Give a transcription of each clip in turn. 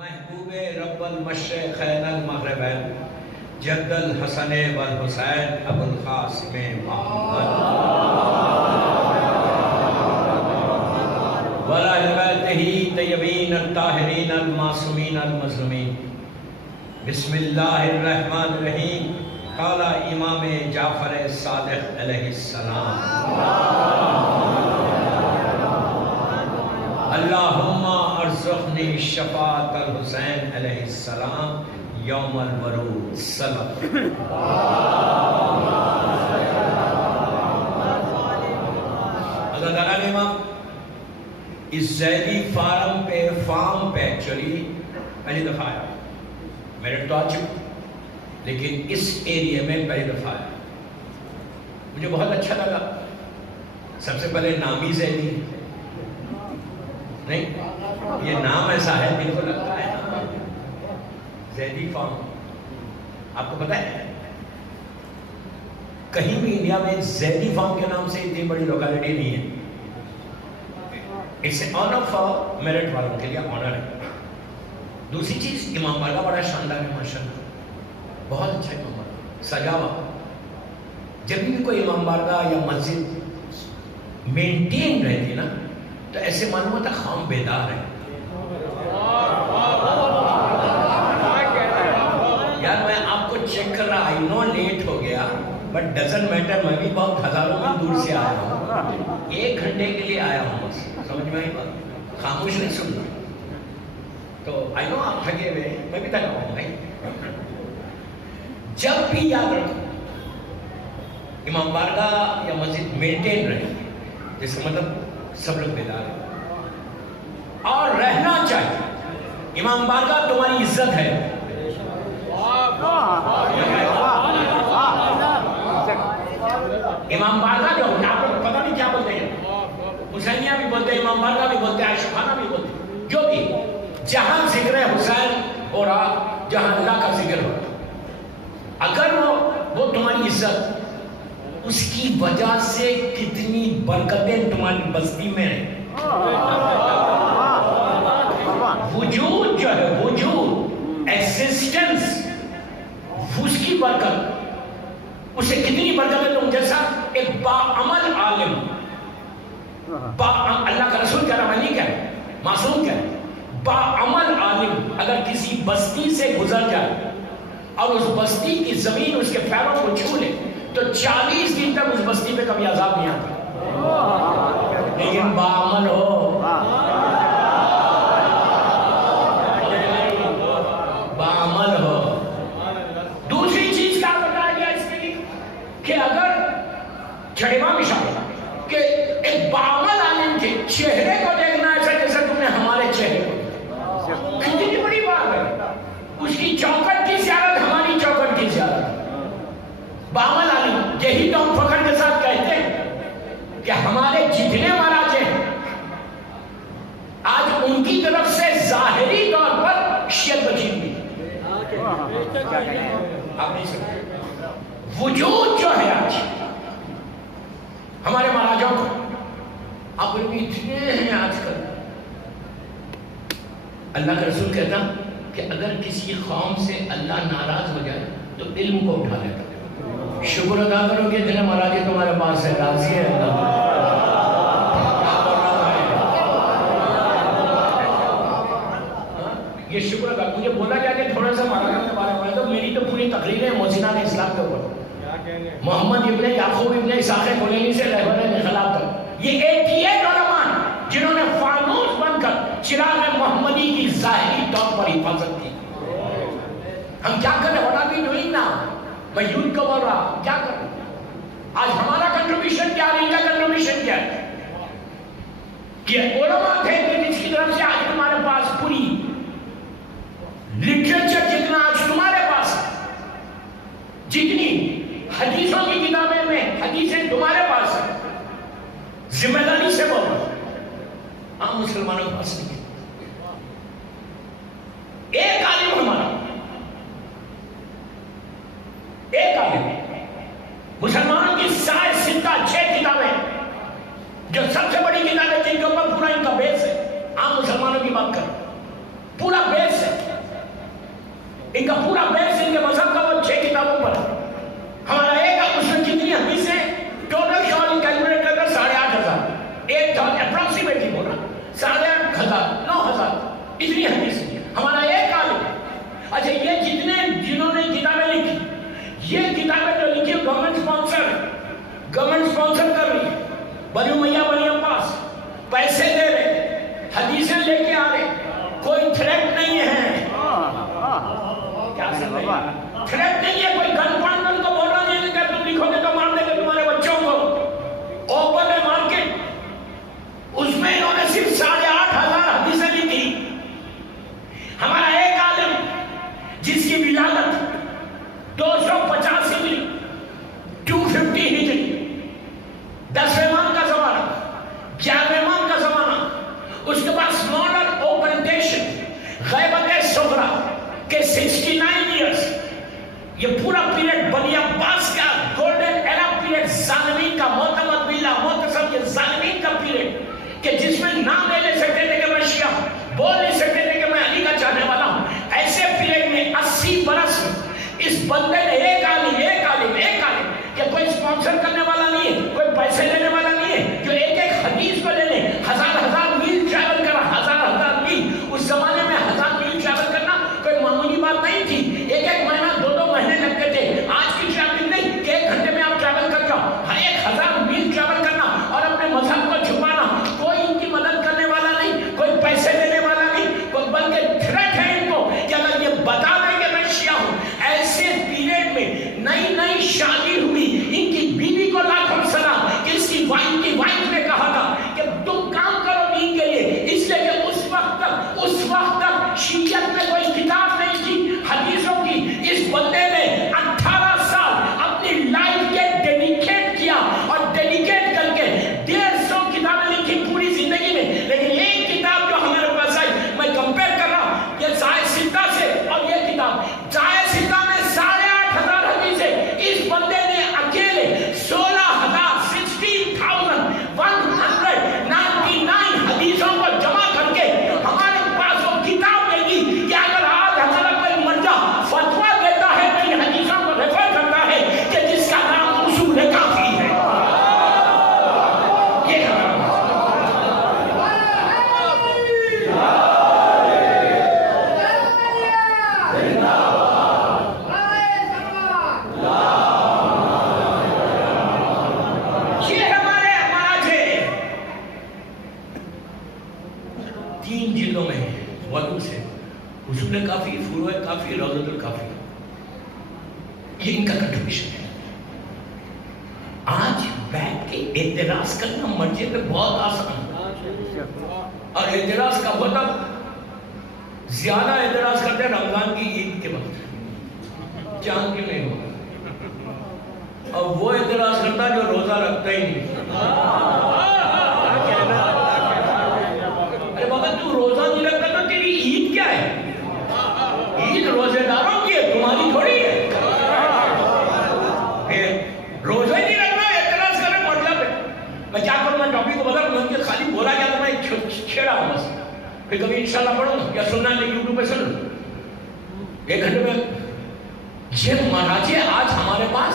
محبوب رب المشرقین المغربین جد الحسن والحسین ابو القاسم محمد وعلی بیتہ طیبین الطاہرین المعصومین المظلومین. بسم اللہ الرحمن الرحیم. قال امام جعفر صادق علیہ السلام اللہم ارزقنی شفاعت الحسین علیہ السلام یوم الورود. صلوات اللہ تعالیٰ نے اس زیدی فارم پہ ایکچولی پہلی دفعہ آیا. میرے تو آ چکا لیکن اس ایریے میں پہلی دفعہ آیا. مجھے بہت اچھا لگا. سب سے پہلے نامی زیدی نہیں، یہ نام ایسا ہے دل کو لگتا ہے نا. زیدی فارم آپ کو پتہ ہے کہیں بھی انڈیا میں زیدی فارم کے نام سے اتنی بڑی لوکیلٹی نہیں ہے. It's a honour for merit والوں کے لیے آنر ہے. دوسری چیز امام بارگاہ بڑا شاندار ہے ماشاءاللہ، بہت اچھا امام بارگاہ سجا ہوا. جب بھی کوئی امام بارگاہ یا مسجد مینٹین رہتی نا تو ایسے معلوم ہوتا خام بیدار ہے. یار میں آپ کو چیک کر رہا، آئی نو لیٹ ہو گیا بٹ ڈزنٹ میٹر. میں بھی بہت ہزاروں میں دور سے آیا ہوں، 1 گھنٹے کے لیے آیا ہوں بس. سمجھ میں آئی بات، خاموش نہیں سننا. تو آئی نو آپ تھکے ہوئے، میں بھی تھکا ہوں بھائی. جب بھی یاد رکھو امام بارگاہ یا مسجد مینٹین رہے، جس کا مطلب سب لوگ بیدار ہیں اور رہنا چاہیے. امام بارگاہ تمہاری عزت ہے. امام بارگاہ جو آپ لوگ پتہ نہیں کیا بولتے ہیں، حسینیہ بھی بولتے ہیں، امام بارگاہ بھی بولتے ہیں، عاشقانہ بھی بولتے ہیں. جو بھی جہاں ذکر حسین ہو رہا، جہاں اللہ کا ذکر ہو رہا، اگر وہ تمہاری عزت، اس کی وجہ سے کتنی برکتیں تمہاری بستی میں ہیں. وجود جو ہے، وجود ایکسسٹنس، اس کی برکت، اسے کتنی برکت ہے. تم جیسا ایک باعمل عالم، اللہ کا رسول کہہ رہا، میں نہیں کہہ رہا، معصوم کہہ رہا، باعمل عالم اگر کسی بستی سے گزر جائے اور اس بستی کی زمین اس کے پیروں کو چھو لے تو 40 دن تک اس بستی پہ کبھی عذاب نہیں آتا. لیکن باعمل ہو، باعمل ہو. دوسری چیز کیا بتایا گیا اس کے لیے کہ اگر چھڑیواں مثال کہ ایک باعمل عالم کے چہرے کو دیکھنا ایسا جیسے تم نے ہمارے چہرے کو، کتنی بڑی بات ہے. اس کی چوکٹ کی زیارت ہماری چوکٹ کی زیارت. باعمل عالم، یہی تو ہم فخر کے ساتھ کہتے ہیں کہ ہمارے جتنے مہاراج ہیں آج ان کی طرف سے ظاہری طور پر شیعت بچی ہوئی. آپ نہیں سکتے. وجود جو ہے آج ہمارے مہاراجوں کو، آپ ان بھی اتنے ہیں آج کل. اللہ کا رسول کہتا کہ اگر کسی قوم سے اللہ ناراض ہو جائے تو علم کو اٹھا لیتا. شکر ادا کرو کہ اتنے مہاراجی تمہارے پاس ہے، راضی ہے اللہ. یہ شکر ادا. مجھے بولا گیا کہ تھوڑا سا مہاراجوں کے بارے میں، تو میری تو پوری تقریر ہے محسنان اسلام کے اوپر. محمد ابن یعقوب ابن اسحاق کلینی سے رہبر انقلاب تک یہ 88 علماء جنہوں نے فانوس بن کر چراغ محمدی کی ظاہری طور پر حفاظت کی. ہم کیا کریں؟ what are we doing now؟ میں یوتھ کو بول رہا کیا کریں؟ آج ہمارا کنٹریبیوشن کیا ہے، ان کا کنٹریبیوشن کیا ہے؟ کہ علماء تھے جس کی طرف سے آج تمہارے پاس پوری لٹریچر جتنا آج تمہارے پاس ہے، جتنی حدیثوں کی کتابیں میں حدیثیں تمہارے پاس ہیں، ذمہ داری سے بولو عام مسلمانوں کے پاس نہیں. ایک عالم ہمارا، ایک عالم مسلمانوں کی 6 کتابیں جو سب سے بڑی کتابیں جن کے اوپر پورا ان کا بیس ہے. عام مسلمانوں کی بات کر، پورا بیس ہے. 8,500 9,000 اتنی حدیث ہے ہمارا ایک عالم ہے. اچھا یہ جنہوں نے کتابیں لکھی, یہ کتابیں جو لکھی گورنمنٹ اسپانسر کر رہی ہے, بنی امیہ بنی عباس پیسے دے رہے, حدیثیں لے کے آ رہے, کوئی تھریٹ نہیں ہے. کیا سن رہے ہیں؟ تھریٹ نہیں ہے, کوئی گن پوائنٹ ان کو بول رہا نہیں ہے کہ تم لکھو گے تو مار دے گے تمہارے بچوں کو. اوپن ہے مارکیٹ, اس میں انہوں نے صرف 8,500 حدیثیں لکھی. ہمارا ایک عالم جس کی ولادت 250 ہجری 250 ہجری 10ویں ماہ کا زمانہ 11ویں ماہ کا زمانہ, اس کے بعد ماڈرن اوپنٹیشن غیبت صغرا کے 69 ایئرس, یہ پورا پیریڈ بنی عباس کا گولڈن ایرا پیریڈ, ظالمین کا, معتمد باللہ معتصم, یہ ظالمین کا پیریڈ کہ جس میں نام لے لے سکتے تھے کہ میں شیعہ, بول نہیں سکتے تھے کہ میں علی کا چاہنے والا ہوں. ایسے پیریڈ میں 80 برس اس بندے نے ایک عالم کہ کوئی اسپانسر کرنے والا نہیں ہے, کوئی پیسے دینے والا نہیں ہے, جو ایک ایک حدیث کو لے لے, ہزار میل ٹریول کرا, ہزار میل. اس زمانے میں 1000 میل ٹریول کرنا کوئی معمولی بات نہیں تھی. ایک مہینہ 2 مہینے لگتے تھے. آج کی ٹریولنگ نہیں کہ 1 گھنٹے میں آپ ٹریول کر جاؤ. 1000 میل ٹریول کرنا اور اپنے مذہب کو چھپانا, کوئی ان کی مدد کرنے والا نہیں, کوئی پیسے دینے والا نہیں, بلکہ تھریٹ ہے ان کو کہ اگر یہ بتا دیں کہ میں شیعہ ہوں. ایسے پیریڈ میں نئی شادی ہوئی, ان کی بیوی کو لاکھوں سلام کہ اس کی وائف نے کہا تھا کہ تم کام کرو دین کے لیے, اس لیے کہ اس وقت تک شیعت میں کوئی کتاب نہیں تھی حدیثوں کی. اس بندے نے 18 سال اپنی لائف کے ڈیڈیکیٹ کیا اور ڈیڈیکیٹ کر کے 150 کتابیں لکھی پوری زندگی میں. لیکن ایک کتاب جو ہمارے پاس آئی, میں کمپیئر کر رہا ہوں یہ زائد ستہ سے, اور یہ کتاب زائد ستہ میں 8,500 حدیثیں, اس بندے نے اکیلے 16,199 حدیثوں کو جمع کر کے ہمارے پاس وہ کتاب دے دی کہ اگر آج حضرت کوئی مرجع فتویٰ دیتا ہے تو یہ حدیثوں کو ریفر کرتا ہے کہ جس کا نام اصول کافی ہے. یہ اصول کافی, فروع کافی, روضۃ الکافی, یہ ان کا کنٹریبیوشن ہے. آج بیٹھ کے اعتراض کرنا مرجع پہ بہت آسان ہے, اور اعتراض کا مطلب زیادہ اعتراض کرتے ہیں رمضان کی عید کے وقت, چاند کے نہیں ہوگا, اور وہ اعتراض کرتا جو روزہ رکھتا ہی نہیں. ارے بابا تو روزہ نہیں رکھتا تو تیری عید کیا ہے؟ عید روزے داروں کی ہے, تمہاری تھوڑی ہے. روزہ ہی نہیں رکھنا, اعتراض کریں مرجع پہ. میں کیا کروں, میں ٹاپک کو بدل, میں خالی بولا گیا تو میں چھیڑا ہوں بس. پھر کبھی انشاءاللہ پڑھوں گا, یا سننا ہے یوٹیوب پہ سن لوں 1 گھنٹے میں. یہ مراجع آج ہمارے پاس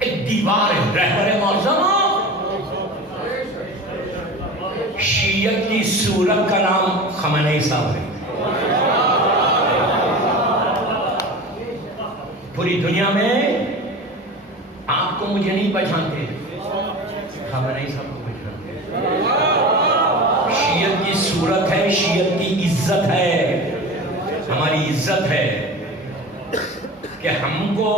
ایک دیوار ہے. رہبر معظم شیعت کی صورت کا نام خامنہئی صاحب ہے. پوری دنیا میں آپ کو مجھے نہیں پہچانتے, خامنہئی صاحب کو پہچانتے. شیعت کی صورت ہے, شیعت کی عزت ہے, ہماری عزت ہے کہ ہم کو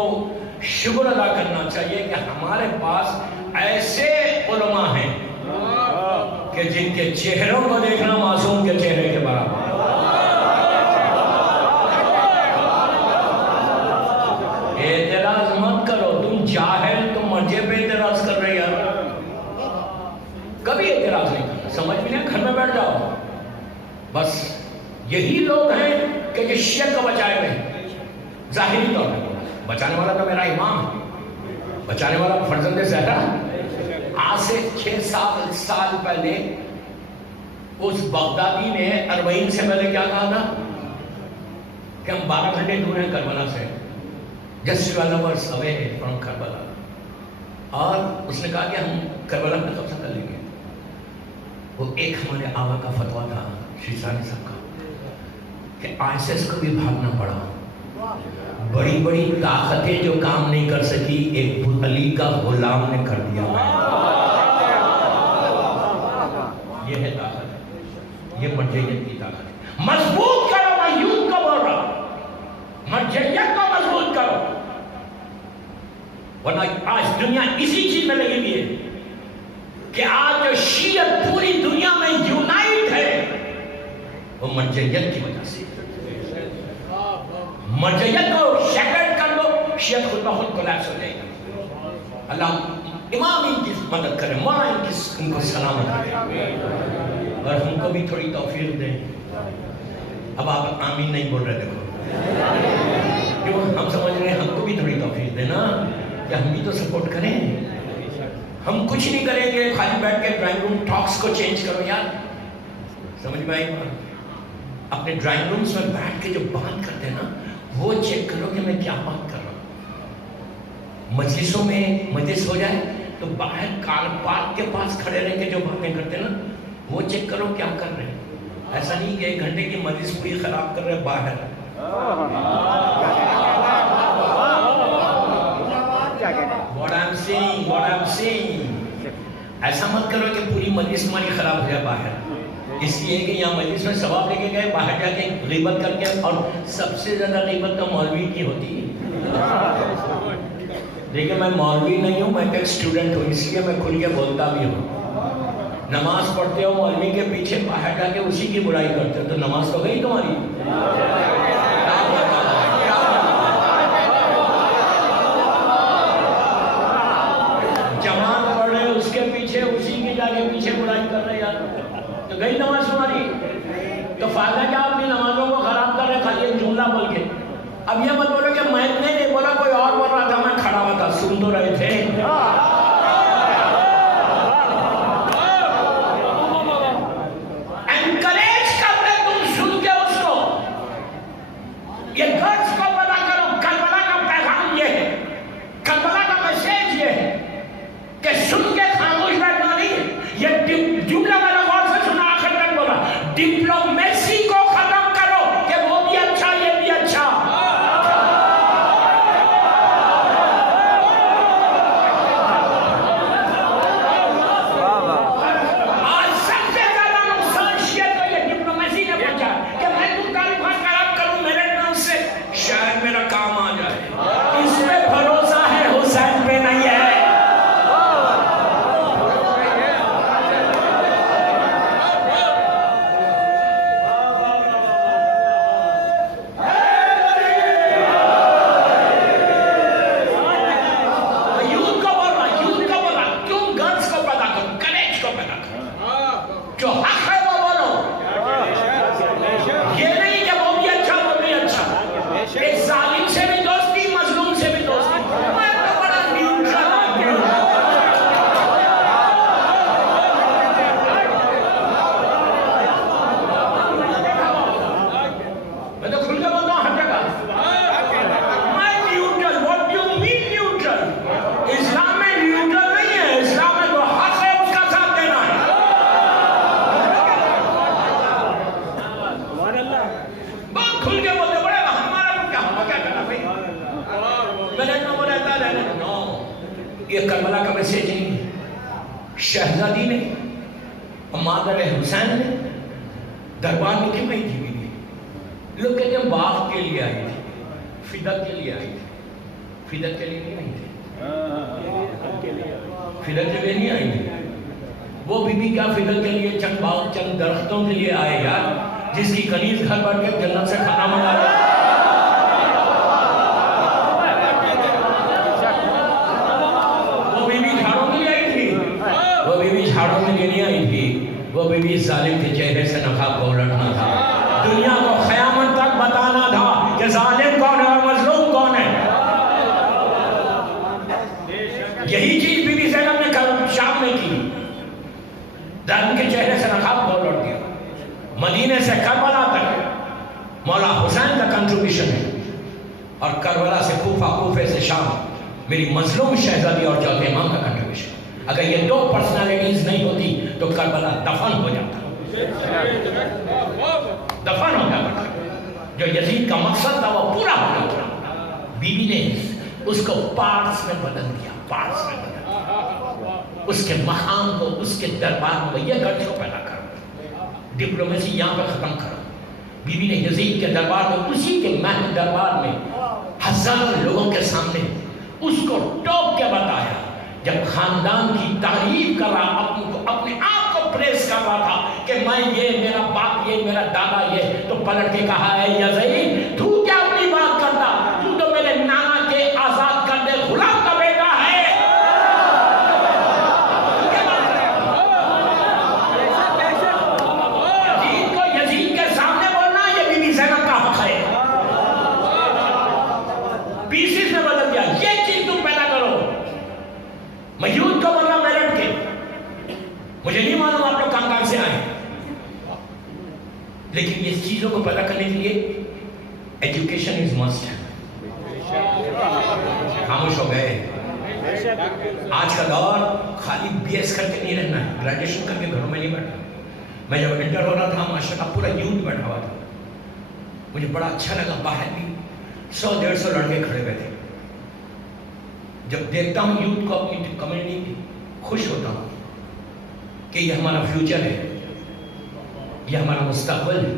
شکر ادا کرنا چاہیے کہ ہمارے پاس ایسے علماء ہیں کہ جن کے چہروں کو دیکھنا معصوم کے چہرے کے برابر. اعتراض مت کرو, تم جاہل, تم مرجع پہ اعتراض کر رہے یار. کبھی اعتراض نہیں کرنا, سمجھ بھی نہیں, گھر میں بیٹھ جاؤ. بس یہی لوگ ہیں کہ شیعت کو بچائے ہوئے. ظاہری طور پر بچانے والا تو میرا امام ہے, بچانے والا فرزند زہرا. آج سے 6-7 سال پہلے اس بغدادی نے 40 سے پہلے کیا کہا تھا کہ ہم 12 گھنٹے دور ہیں کربلا سے, just 12 hours away from Karbala. اور اس نے کہا کہ ہم کربلا میں قبضہ کر لیں گے. وہ ایک ہمارے آقا کا فتویٰ تھا شیزانی صاحب کا کہ ISIS کو بھی بھاگنا پڑا. بڑی بڑی طاقتیں جو کام نہیں کر سکی ایک علی کا غلام نے کر دیا. یہ ہے طاقت, یہ مرجعیت کی طاقت ہے. مضبوط کرو, میں یوتھ کو بول رہا ہوں, مرجعیت کو مضبوط کرو, ورنہ آج دنیا اسی چیز میں لگی ہوئی ہے کہ آج جو شیعت پوری دنیا میں یونائٹ ہے وہ مرجعیت کی وجہ سے. مرجعیت کو شیکرڈ کر دو, شیعت خود بخود کولیپس ہو جائے گا. اللہ امام ان کی مدد کرے, مولا ان کو سلامت کرے, اور ہم کو بھی تھوڑی توفیق دیں. اب آپ آمین نہیں بول رہے, دیکھو کیوں ہم سمجھ رہے ہیں ہم کو بھی تھوڑی توفیق دینا کہ ہم بھی تو سپورٹ کریں. ہم کچھ نہیں کریں گے, خالی بیٹھ کے ڈرائنگ روم ٹاکس کو چینج کرو. یار سمجھ میں آئی بات؟ اپنے ڈرائنگ رومز میں بیٹھ کے جو بات کرتے ہیں نا وہ چیک کرو کہ میں کیا بات کر رہا ہوں. مجلسوں میں مجلس ہو جائے تو باہر کار پارک کے پاس کھڑے رہیں گے جو باتیں کرتے ہیں نا وہ چیک کرو کیا کر رہے ہیں. ایسا نہیں کہ 1 گھنٹے کی مجلس پوری خراب کر رہے باہر. What I'm saying ایسا مت کرو کہ پوری مجلس ہماری خراب ہو جائے باہر. اس لیے کہ یہاں مجلس میں ثواب لے کے گئے, باہر جا کے غیبت کر کے, اور سب سے زیادہ غیبت تو مولوی کی ہوتی ہے. لیکن میں مولوی نہیں ہوں, میں ایک اسٹوڈنٹ ہوں, اس لیے میں کھل کے بولتا بھی ہوں. نماز پڑھتے ہو مولوی کے پیچھے, باہر جا کے اسی کی برائی کرتے ہو تو نماز تو گئی تمہاری. جماعت پڑھ رہے اس کے پیچھے, اسی کی جا کے پیچھے برائی کر رہے یار, تو گئی نماز تمہاری. تو فائدہ کیا اپنی نمازوں کو خراب کر رہے خالی ایک جملہ بول کے. اب یہ مت بولو کہ میں نے نہیں بولا, کوئی اور بول رہا تھا, میں کھڑا ہوا تھا, سن تو رہے تھے. انکریج کر رہے تم سن کے اس کو. یہ گرس کو پتا کرو, کربلا کا پیغام یہ ہے, کربلا کا میسیج یہ ہے کہ سن کے خاموش بیٹھنا نہیں. یہ جملہ میں نے غور سے سنا, آخر تک بولا, ڈپلومیسی کو ختم کرو کہ وہ بھی اچھا یہ بھی اچھا. آج سب سے زیادہ نقصان شیعت کو یہ ڈپلومیسی نے پہنچا کہ میں تم کا لفظ خراب کروں میرے نام سے, شاید میرا کام آ جائے. اس پہ بھروسہ ہے, حسین پہ نہیں ہے. جو حق ہے وہ بولو, یہ نہیں کہ وہ بھی اچھا وہ بھی اچھا. ایک ظالم سے بھی دوستی, مظلوم سے بھی دوستی. میں تو بڑا نیوٹرل آدمی ہوں. میں تو کھل کے بولتا ہوں ہر جگہ, میں neutral. What do you mean neutral? اسلام میں نیوٹرل نہیں ہے, اسلام میں جو حق ہے اس کا ساتھ دینا ہے. بہت کھل کے بولتے, بڑے ہمارا کیا کرنا بھائی, میں نے نہ بولا تھا رہنے. نو, یہ کربلا کا میسیج نہیں. شہزادی نے, مادر حسین نے دربار میں کیوں نہیں تھی بیوی. لوگ کہتے ہیں باغ کے لیے آئی تھی, فدق کے لیے آئی تھی. فدق کے لیے نہیں آئی تھی, فدق کے لیے نہیں آئی تھی. وہ بیوی کیا فدق کے لیے چند باغ چند درختوں کے لیے آئے یار, جس کی کنیز گھر بیٹھ کے جنت سے کھانا منگا رہا. وہ بیوی جھاڑوں کے لیے آئی تھی, وہ بیوی جھاڑوں کے لیے نہیں آئی تھی. وہ بیوی ظالم کے چہرے سے نقاب کو الٹنا تھا, دنیا کو قیامت تک بتانا تھا کہ ظالم کون ہے اور مظلوم کون ہے. یہی چیز بی بی زینب نے شام میں کی, ظالم کے چہرے سے نقاب کو الٹ دیا. مدینے سے کربلا تک مولا حسین کا کنٹریبیوشن ہے, اور کربلا سے کوفہ, کوفے سے شام میری مظلوم شہزادی اور چوتھے امام کا کنٹریبیوشن. اگر یہ دو پرسنالٹیز نہیں ہوتی تو کربلا دفن ہو جاتا، دفن ہو جاتا. جو یزید کا مقصد تھا وہ پورا ہو جاتا. بی بی نے اس کو پارٹس میں بدل دیا، پارٹس میں بدل دیا. اس کے مقام کو، اس کے دربار میں یہ گھر کو پیدا کرو، ڈپلومیسی یہاں پہ ختم کرو. بی بی نے یزید کے دربار میں، اسی کے محل دربار میں ہزاروں لوگوں کے سامنے اس کو ٹوک کے بتایا. جب خاندان کی تعریف کر رہا، اپنے آپ کو پریس کر رہا تھا کہ میں یہ، میرا باپ یہ، میرا دادا یہ، تو پلٹ کے کہا ہے یزید تو کیا اپنی بات کرتا، تو تو میرے نانا کے آزاد کردے غلام کا بیٹا ہے. یزید کو یزید کے سامنے بولنا یہ بی بی زینب کا حق ہے. پیسز میں بدل دیا. یہ چیز تم پیدا کرو. میں یوتھ کو بولنا میرٹ کے، مجھے نہیں معلوم آپ لوگ کہاں سے آئے، لیکن اس چیزوں کو پیدا کرنے کے لیے ایجوکیشن از مسٹ. خاموش ہو گئے. آج کا دور خالی بی ایس کر کے نہیں رہنا ہے، گریجویشن کر کے گھروں میں نہیں بیٹھنا. میں جب انٹر ہو رہا تھا ماشاء اللہ پورا یوتھ بیٹھا ہوا تھا. مجھے بڑا اچھا لگا. باہر بھی 100-150 لڑکے کھڑے ہوئے تھے. جب دیکھتا ہوں یوتھ کو، اپنی کمیونٹی، خوش ہوتا ہوں کہ یہ ہمارا فیوچر ہے، یہ ہمارا مستقبل ہے.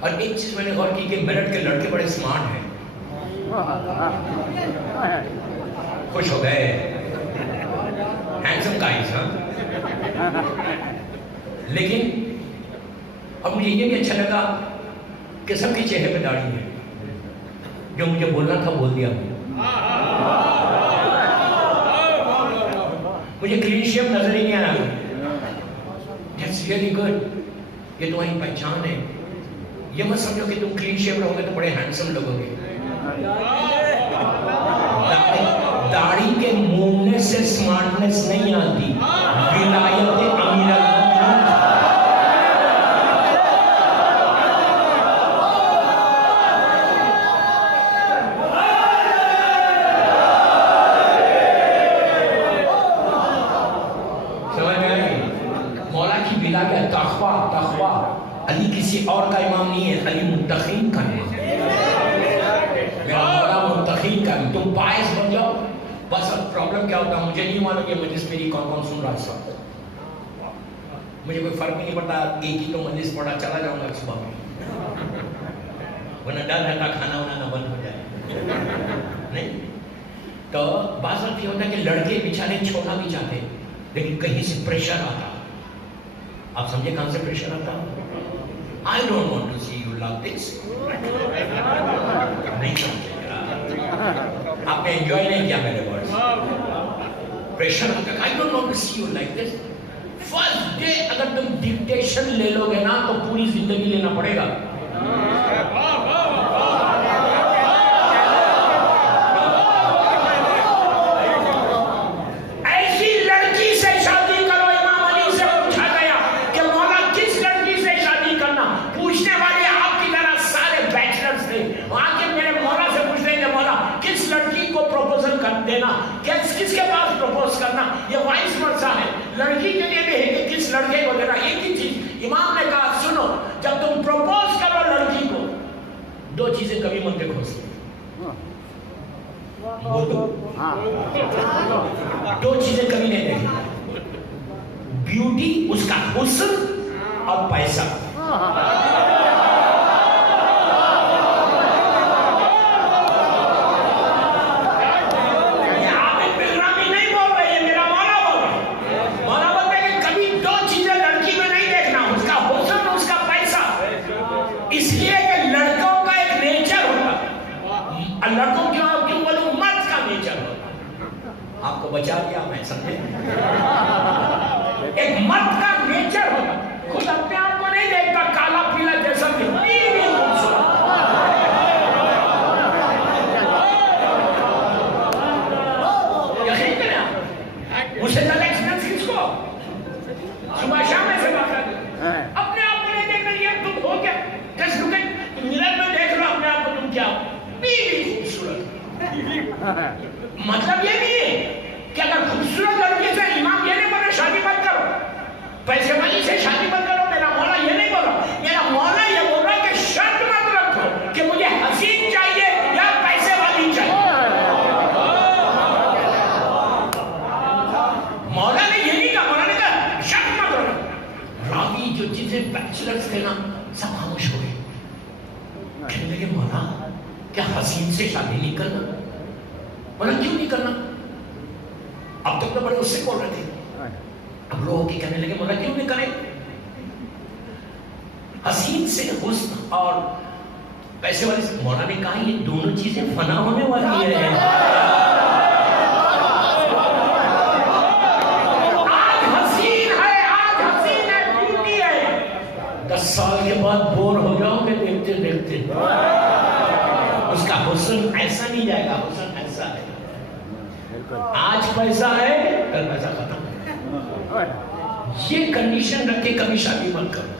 اور ایک چیز میں نے غور کی کہ میرٹھ کے لڑکے بڑے سمارٹ ہیں. خوش ہو گئے. Handsome guys. لیکن اب مجھے یہ بھی اچھا لگا کہ سب کے چہرے پہ داڑھی ہے. جو مجھے بولنا تھا بول دیا. مجھے کلین شیپ نظر ہی نہیں آ رہا. That's really good. یہ تمہاری پہچان ہے. یہ مت سمجھو کہ تم کلین شیپ رہو گے تو بڑے ہینڈسم لوگ ہوگے. داڑھی کے موڑنے سے سمارٹنس نہیں آتی. ولایت امیر علی کسی اور کا امام نہیں ہے، علی متقین کا امام ہے. میرا مولا متقین کا. تم باعث بن جاؤ. بس اب پرابلم کیا ہوتا ہے مجھے نہیں معلوم کہ مجلس میری کون کون سن رہا ہے. مجھے کوئی فرق نہیں پڑتا، ایک ہی تو مجلس پڑھا چلا جاؤں گا صبح میں، ورنہ ڈر رہتا کھانا وانا نہ بند ہو جائے. نہیں تو بعض وقت یہ ہوتا ہے کہ لڑکے بیچارے چھوڑنا بھی چاہتے لیکن کہیں سے پریشر آتا. آپ سمجھے کہاں سے پریشر آتا؟ I don't want to see you love this. نہیں سمجھے. آپ نے انجوائے نہیں کیا میرے ورڈز. پریشر آتا ہے I don't want to see you like this. First day اگر تم ڈکٹیشن لے لو گے نا تو پوری زندگی لینا پڑے گا. کس کے پاس پروپوز کرنا یہ وائس ورثہ ہے. لڑکی کے لیے بھی ہے کہ کس لڑکے کو دینا. ایک ہی چیز امام نے کہا سنو، جب تم پروپوز کرو لڑکی کو دو چیزیں کبھی من کے کھو سکتے. دو چیزیں کبھی نہیں دیکھیں، بیوٹی، اس کا حسن اور پیسہ. بچا دیا میں سمجھے. ایک مرد کا نیچر ہوتا، خود اپنے آپ کو نہیں دیکھتا کالا پیلا جیسا بھی. یقین کریں آپ مجھ سے زیادہ ایکسپیرینس کس کو؟ صبح شام ایسے بات کرتے اپنے آپ کو نہیں دیکھنا. یہ تم ہو کیا؟ جس لوگ میرر میں دیکھ لو اپنے آپ کو تم کیا بیوی خوبصورت. مطلب یہ نہیں ہے کہ اگر خوبصورت لڑکی سے امام یہ نہیں بولے شادی مت کرو. باقی جو جتنے بیچلرز تھے نا سب خاموش ہو گئے. کہنے لگے مولا کیا حسین سے شادی نہیں کرنا؟ مولا کیوں نہیں کرنا؟ اب تک تو بڑے اس سے بول رہے تھے, اب لوگ کی کہنے لگے مولا کیوں نہیں کریں؟ حسین سے حسن اور پیسے والے سے. مولا نے کہا یہ دونوں چیزیں فنا ہونے والی ہے. آج حسین ہے بیوٹی ہے, 10 سال کے بعد بور ہو جاؤ گے دیکھتے دیکھتے. اس کا حسن ایسا نہیں جائے گا, حسن ایسا ہے. آج پیسہ ہے کل پیسہ ختم. یہ کنڈیشن رکھ کے کبھی شادی مت کرو.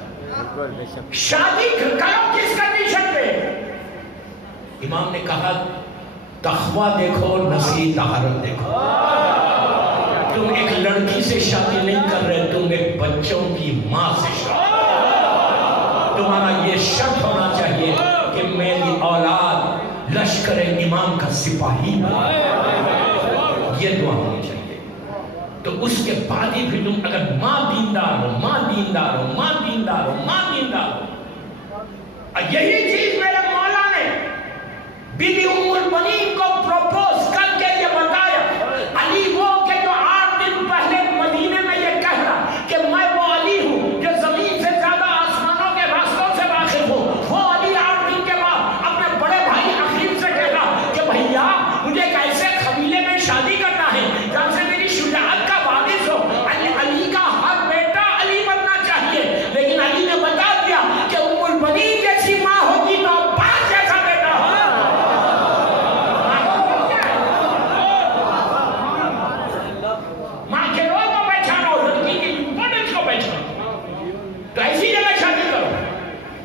شادی کرو کس کنڈیشن پہ؟ امام نے کہا تقویٰ دیکھو نصیحت طہارت دیکھو. تم ایک لڑکی سے شادی نہیں کر رہے, تم ایک بچوں کی ماں سے شادی. تمہارا یہ شرط ہونا چاہیے کہ میری اولاد لشکر امام کا سپاہی بنے. یہ دعا ہونی چاہیے. تو اس کے بعد ہی پھر تم اگر ماں دیندار ہو, ماں دیندار ہو, ماں دیندار ہو, ماں دیندار ہو. اور یہی چیز میرے مولا نے بی بی ام المنین کو پروپوز کر کے یہ بتایا. علی وہ کہ جو 8 دن پہلے مدینے میں یہ کہہ رہا کہ میں وہ علی ہوں جو زمین سے زیادہ آسمانوں کے راستوں سے واقف ہوں. وہ علی 8 دن کے بعد اپنے بڑے بھائی عقیل سے کہہ رہا کہ بھیا مجھے ایک ایسے قبیلے میں شادی کرنا ہے جہاں سے میری شجاعت کا وارث ہو. علی کا ہر بیٹا علی بننا چاہیے, لیکن علی نے بتا دیا کہ ام المنین جیسی ماں ہوگی تو عباس جیسا بیٹا ہوگا. ماں کے رول کو پہچانو, لڑکی کی امپورٹنس کو پہچانو. تو ایسی جگہ شادی کرو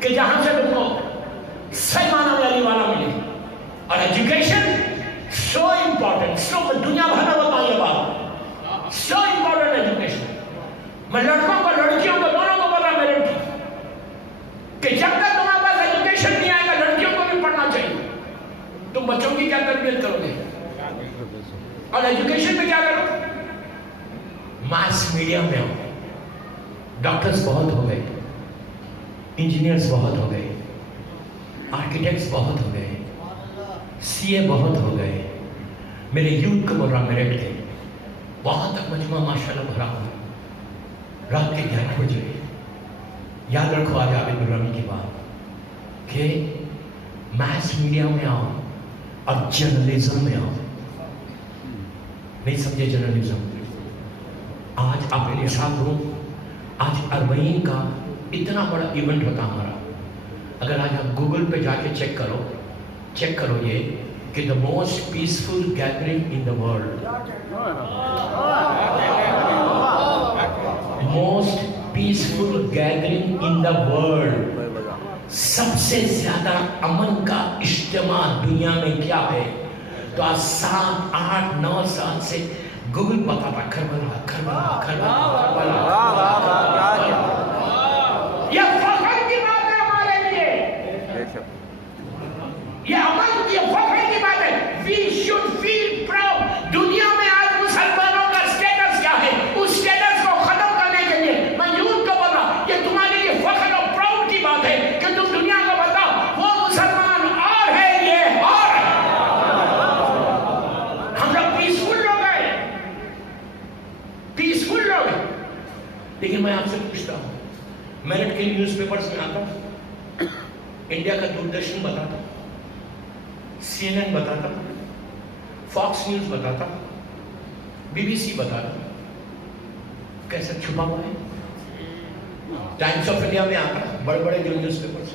کہ جہاں سے تم کو صحیح معنی میں علی والا ملے. اور ایجوکیشن سو امپورٹنٹ, سو دنیا بھر میں بتاؤں یہ بات, سو امپورٹنٹ ایجوکیشن. میں لڑکوں کو لڑکیوں کو دونوں کو بتا میرے کہ جب تک تمہارے پاس ایجوکیشن نہیں آئے گا لڑکیوں کو بھی پڑھنا چاہیے. تم بچوں کی کیا تربیت کرو گے اور ایجوکیشن میں کیا کرو؟ ماس میڈیا میں ہو, ڈاکٹرز بہت ہو گئے, انجینئرز بہت ہو گئے, آرکیٹیکٹس بہت ہو گئے, سی اے بہت ہو گئے. میرے یوتھ کو بول رہا میرٹ کے وہاں تک مجمع ماشاءاللہ بھرا ہوا. رات کے 11 بجے یاد رکھو آج عابد الرحمی کی بات کہ میس میڈیا میں آؤ اور جرنلزم میں آؤ. نہیں سمجھے جرنلزم؟ آج آپ میرے ساتھ ہوں, آج 40 کا اتنا بڑا ایونٹ ہوتا ہمارا. اگر آج آپ گوگل پہ جا کے چیک کرو یہ کہ the most peaceful gathering in the world, most peaceful gathering in the world, سب سے زیادہ امن کا اجتماع دنیا میں کیا ہے؟ تو آج 7, 8, 9 سال سے گوگل پتا تھا کربلا کربلا کربلا کربلا. یہ فخر کی بات ہے ہمارے لیے, یہ امن کی فخر کی بات ہے. We should feel proud. دنیا میں آج مسلمانوں کا اسٹیٹس کیا ہے؟ اس اسٹیٹس کو ختم کرنے کے لیے میں یوتھ کو بول رہا یہ تمہارے لیے فخر اور پراؤڈ کی بات ہے کہ تم دنیا کو بتاؤ وہ مسلمان اور ہے, یہ اور ہے. ہم لوگ پیسفل لوگ ہیں, پیسفل لوگ ہیں. لیکن میں آپ سے پوچھتا ہوں, میرٹ کے نیوز پیپرز میں آتا ہوں, انڈیا کا دوردرشن بتاتا ہوں, CNN بتاتا ہوں, فاکس نیوز بتاتا ہوں, BBC بتاتا ہوں, کیسا چھپا ہوا ہے. ٹائمز آف انڈیا میں آتا ہے, بڑے بڑے جو نیوز پیپرز.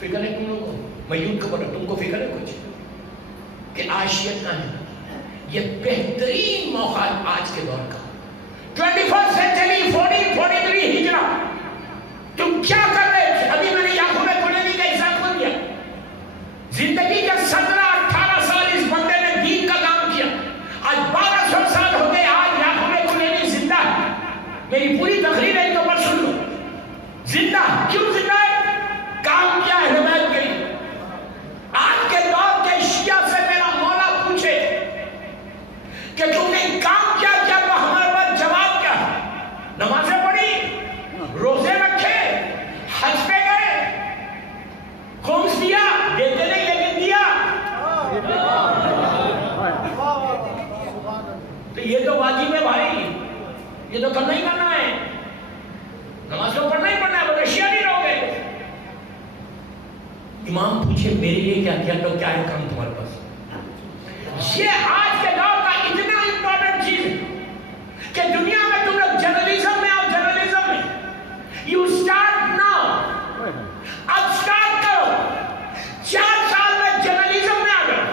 فکر ہے تم لوگوں کو, میں یوتھ کو بتا, تم کو فکر ہے کچھ کہ آج شیعت نہ ہے؟ یہ بہترین موقع ہے آج کے دور کا. 21st century 1443 ہجرہ. تم کیا کر رہے تھے؟ ابھی میں نے یعقوب کلینی کا ایگزامپل دیا. زندگی کے 17-18 سال اس بندے نے دین کا کام کیا. آج 1200 سال ہو گئے, آج یعقوب کلینی زندہ ہے. میری پوری تقریر ایک اوپر سن لو. زندہ کیوں زندہ ہے؟ کام کیا ہے حمایت کے لیے. آج کے دور کے شیعہ سے میرا مولا پوچھے کہ تم نے کام کیا کیا تو ہمارے پاس جواب کیا ہے؟ نمازیں پڑھی, امام پوچھے میرے لیے کیا کیا تو کیا ہے کام تمہارے پاس؟ یہ آج کے دور کا اتنا امپورٹنٹ چیز ہے کہ دنیا میں تم لوگ جرنلزم میں اور جرنلزم میں یو اسٹارٹ ناؤ، اب اسٹارٹ کرو، 4 سال میں جرنلزم میں آ جاؤ،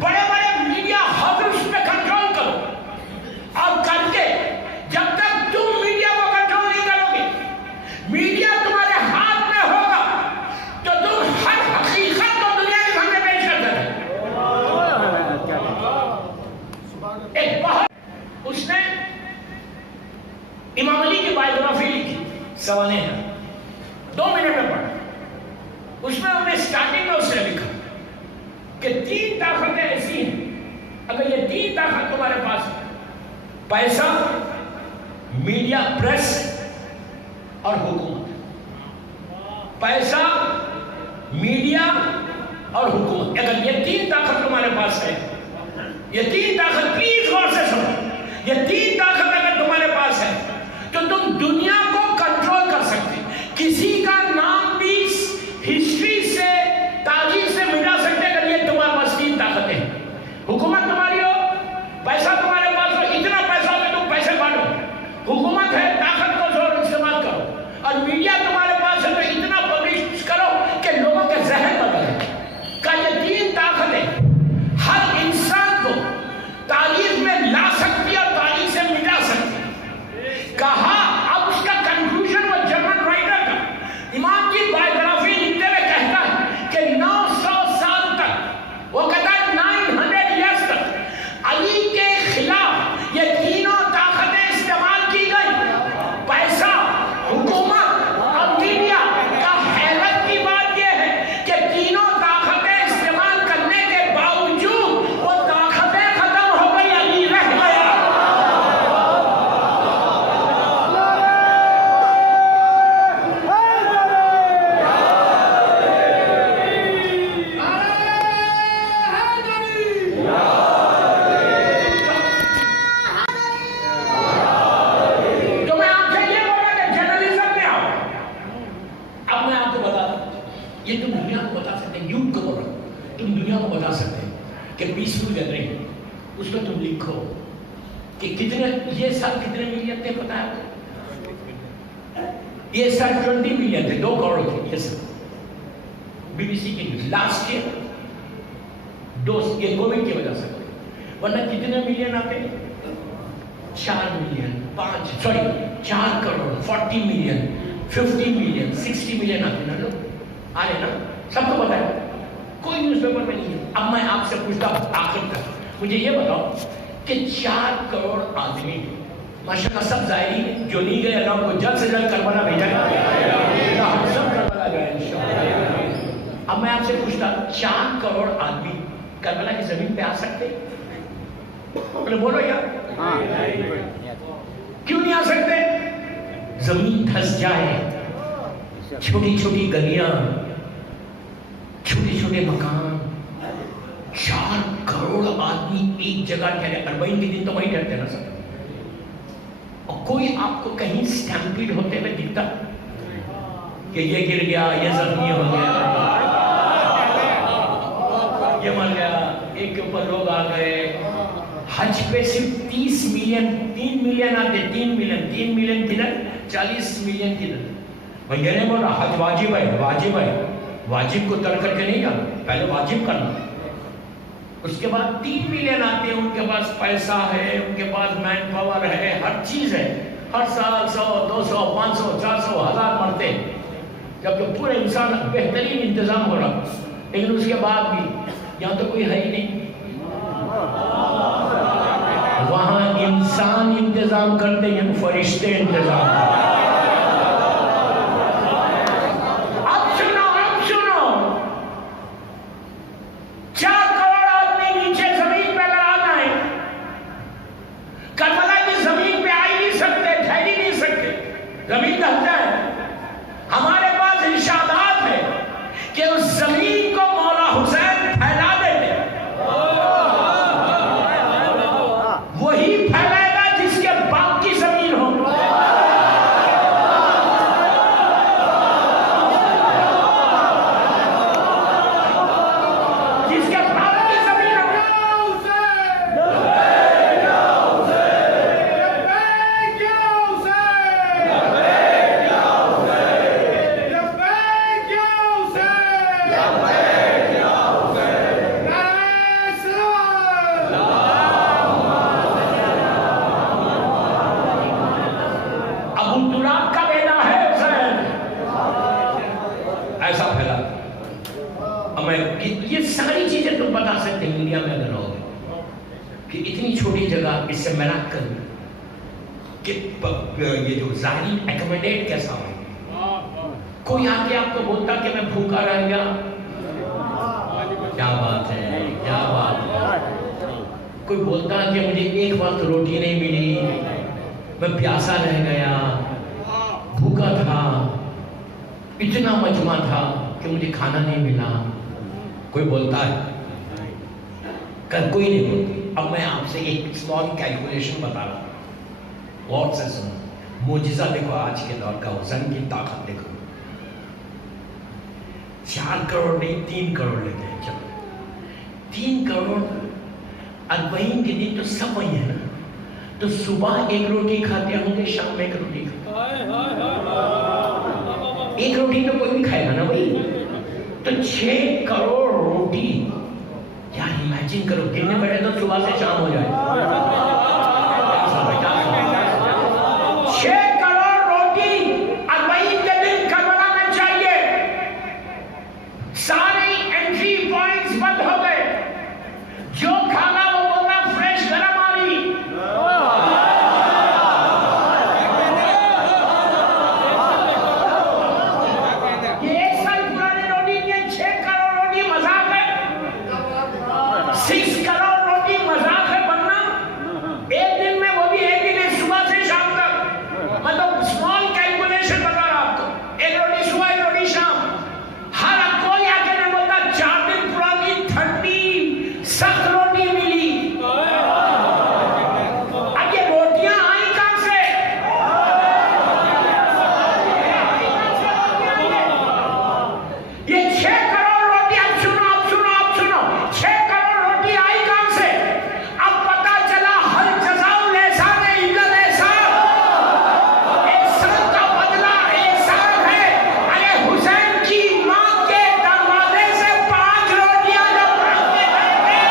بڑے بڑے میڈیا ہاؤسز پہ کنٹرول کرو، اور کر کے جب تک تم میڈیا کو کنٹرول نہیں کرو گے، میڈیا تمہارے ہاتھ میں ہوگا تو تم ہر حقیقت کو دنیا کے سامنے پیش کر سکتے۔ ایک بہت اس نے امام علی کی بائیوگرافی لکھی، سوانے ہیں 2 منٹ میں پڑھا۔ اس میں انہوں نے سٹارٹنگ میں اس نے لکھا کہ 3 طاقتیں ایسی ہیں، اگر یہ 3 طاقت تمہارے پاس ہے، پیسہ، میڈیا، پریس اور حکومت، پیسہ، میڈیا اور حکومت، اگر یہ 3 طاقت تمہارے پاس ہے، یہ 3 طاقت پلیز غور سے سنو، یہ 3 طاقت اگر تمہارے پاس ہے تو تم دنیا کو کنٹرول کر سکتے، کسی کا نام بھی ہسٹری سے، تاریخ سے مٹا سکتے اگر یہ تمہارے پاس 3 طاقتیں ہیں۔ حکومت تمہاری ہو، پیسہ تمہارے پاس ہو، اتنا پیسہ ہو کہ تم پیسے بانٹو، حکومت ہے، طاقت کو زور استعمال کرو، اور میڈیا تمہارے پاس ہے تو اتنا پبلش کرو کہ لوگوں کے ذہن بدلے۔ کا یہ 3 طاقتیں ہر انسان کو تاریخ میں لا سکتی اور تاریخ سے مٹا سکتی۔ کہا اب اس کا کنکلوژن وہ جرمن رائٹر کا امام کی بائیوگرافی لکھتے ہوئے کہتا ہے کہ 900 سال تک، وہ کہتا ہے 900 ایئرس تک علی کے خلاف یہ تینوں طاقتیں استعمال کی گئی، پیسہ، حکومت اور میڈیا۔ کا حیرت کی بات یہ ہے کہ تینوں طاقتیں استعمال کرنے کے باوجود وہ طاقتیں ختم ہو گئی، علی رہ گیا۔ تو میں آپ سے یہ بولا کہ جرنلزم میں آؤ۔ اب میں آپ کو بتا دوں، یہ تم دنیا کو بتا سکتے ہیں، یوتھ کو بولا تم دنیا کو بتا سکتے ہیں کہ پیسفل گیدرنگ، اس میں تم لکھو کہ کتنے، یہ سال کتنے ملین تھے پتا ہے آپ کو؟ یہ سال 20 ملین تھے، 2 کروڑ تھے یہ سال۔ بی بی سی کی نیوز لاسٹ ایئر 2، یہ کووڈ کی وجہ سے، ورنہ کتنے ملین آتے ہیں؟ 4 million, 4 crore, 40 million, 50 million, 60 million آتے نا لوگ، آئے نا، سب کو پتا ہے، کوئی نیوز پیپر میں نہیں ہے۔ اب میں آپ سے پوچھتا ہوں آخر تک مجھے یہ بتاؤ کہ 4 کروڑ آدمی ماشاءاللہ سب ظاہری ہیں، جو نہیں گئے اللہ کو جلد سے جلد کربلا بھیجا گا، ہم سب کربلا جائیں انشاءاللہ۔ اب میں آپ سے پوچھتا 4 کروڑ آدمی کربلا کی زمین پہ آ سکتے؟ بولو یار، کیوں نہیں آ سکتے؟ زمین دھس جائے، چھوٹی چھوٹی گلیاں، چھوٹے چھوٹے مکان، 4 کروڑ آدمی ایک جگہ ٹھہرے، 40 کے دن تو وہی ٹھہرتے نا سر، اور کوئی آپ کو کہیں سٹیمپیڈ ہوتے ہوئے دکھتا کہ یہ گر گیا، یہ زخمی ہو گیا، یہ مر گیا، ایک کے اوپر لوگ آ گئے۔ حج پہ صرف 30 ملین، 3 ملین آتے، 3 ملین کدھر، 40 ملین کدھر۔ میں یہ نہیں بول رہا حج واجب ہے، واجب ہے، واجب کو ترک کر کے نہیں جانا، پہلے واجب کرنا، اس کے بعد 3 ملین آتے ہیں، ان کے پاس پیسہ ہے، ان کے پاس مین پاور ہے، ہر چیز ہے، ہر سال 100، 200، 500، 400، 1000 مرتے ہیں، جبکہ پورے انسان بہترین انتظام ہو رہا، لیکن اس کے بعد بھی یہاں تو کوئی ہے ہی نہیں، وہاں انسان انتظام کرتے ہیں، فرشتے انتظام کرتے ہیں۔ زمین کہتا ہے، ہمارے پاس ارشادات ہے کہ اس زمین کو مولا حسین پھیلا دیتے، وہی پھیلائے گا جس کے باپ کی زمین ہو۔ سکتے انڈیا میں اگر رہو گے کہ اتنی چھوٹی جگہ اس سے میراکل کہ یہ جو ظاہری ایکوموڈیٹ کیسا ہو. کوئی آ کے آپ کو بولتا کہ میں بھوکا رہ گیا, کیا بات ہے, کیا بات ہے. کوئی بولتا کہ مجھے ایک وقت روٹی نہیں ملی, میں پیاسا رہ گیا, بھوکا تھا, اتنا مجمع تھا کہ مجھے کھانا نہیں ملا. کوئی بولتا ہے؟ کوئی نہیں بولتا. اب میں آپ سے ایک اسمال کیلکولیشن بتا رہا ہوں, غور سے سنو. معجزہ دیکھو آج کے دور کا, حسین کی طاقت دیکھو. 4 کروڑ نہیں 3 کروڑ لیتے ہیں. چلو 3 کروڑ 40 کے دن تو سب وہی ہے نا. تو صبح 1 روٹی کھاتے ہوں گے, شام میں 1 روٹی کھاتے. 1 روٹی تو کوئی بھی کھائے گا نا بھائی. تو 6 کروڑ روٹی یار امیجن کرو, گننے بیٹھے تو صبح سے شام ہو جائے. 6 کروڑ روٹی 40 کے دن کربلا میں چاہیے. سارے انٹری پوائنٹس بند ہو گئے. جو کھانا وہ بولنا فریش گرم آ رہی. یہ 1 سال پرانی روٹی نہیں ہے. 6 کروڑ روٹی مذاق ہے. 6 کروڑ روٹی مذاق ہے بننا. ایک دن میں, وہ بھی ایک دن ہے, صبح سے شام تک. مطلب اسمال کیلکولیشن بتا رہا آپ کو. 1 روٹی صبح 1 روٹی شام. ہر کوئی آ کے نہیں بولتا 4 دن پرانی ٹھنڈی سخت روٹی ملی. اب یہ روٹیاں آئی کہاں سے؟ یہ 6 کروڑ روٹی, اب سنو 6 کروڑ روٹی آئی کہاں سے؟ اب پتا چلا ہر جزاء الاحسان الا الاحسان. احسان کا بدلہ احسان ہے. ارے حسین کی ماں کے دروازے سے 5 روٹیاں جب رکھ کے گئے تھے,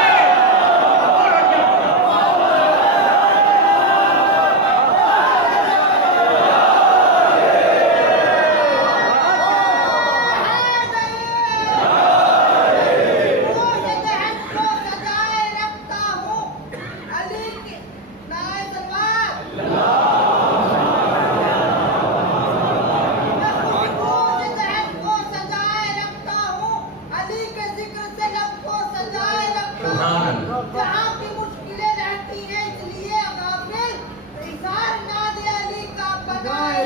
جہاں کی مشکلیں رہتی ہیں, اس لیے غافل اظہار نہ دے علی کا بغائے.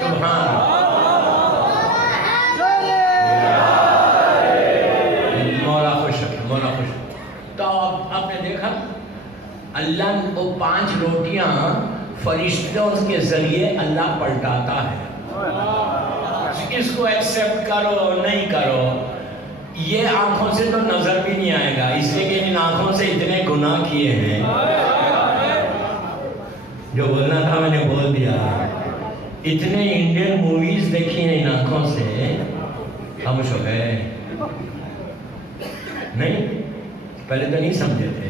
مولا خوش رکھے, مولا خوش رکھے. تو آپ نے دیکھا اللہ کو 5 روٹیاں فرشتوں کے ذریعے اللہ پلٹاتا ہے. اس کو ایکسپٹ کرو نہیں کرو, یہ آنکھوں سے تو نظر بھی نہیں آئے گا, اس لیے کہ ان آنکھوں سے اتنے گناہ کیے ہیں. جو بولنا تھا میں نے بول دیا. اتنے انڈین موویز دیکھی ہیں ان آنکھوں سے, خاموش ہو گئے. نہیں پہلے تو نہیں سمجھے تھے.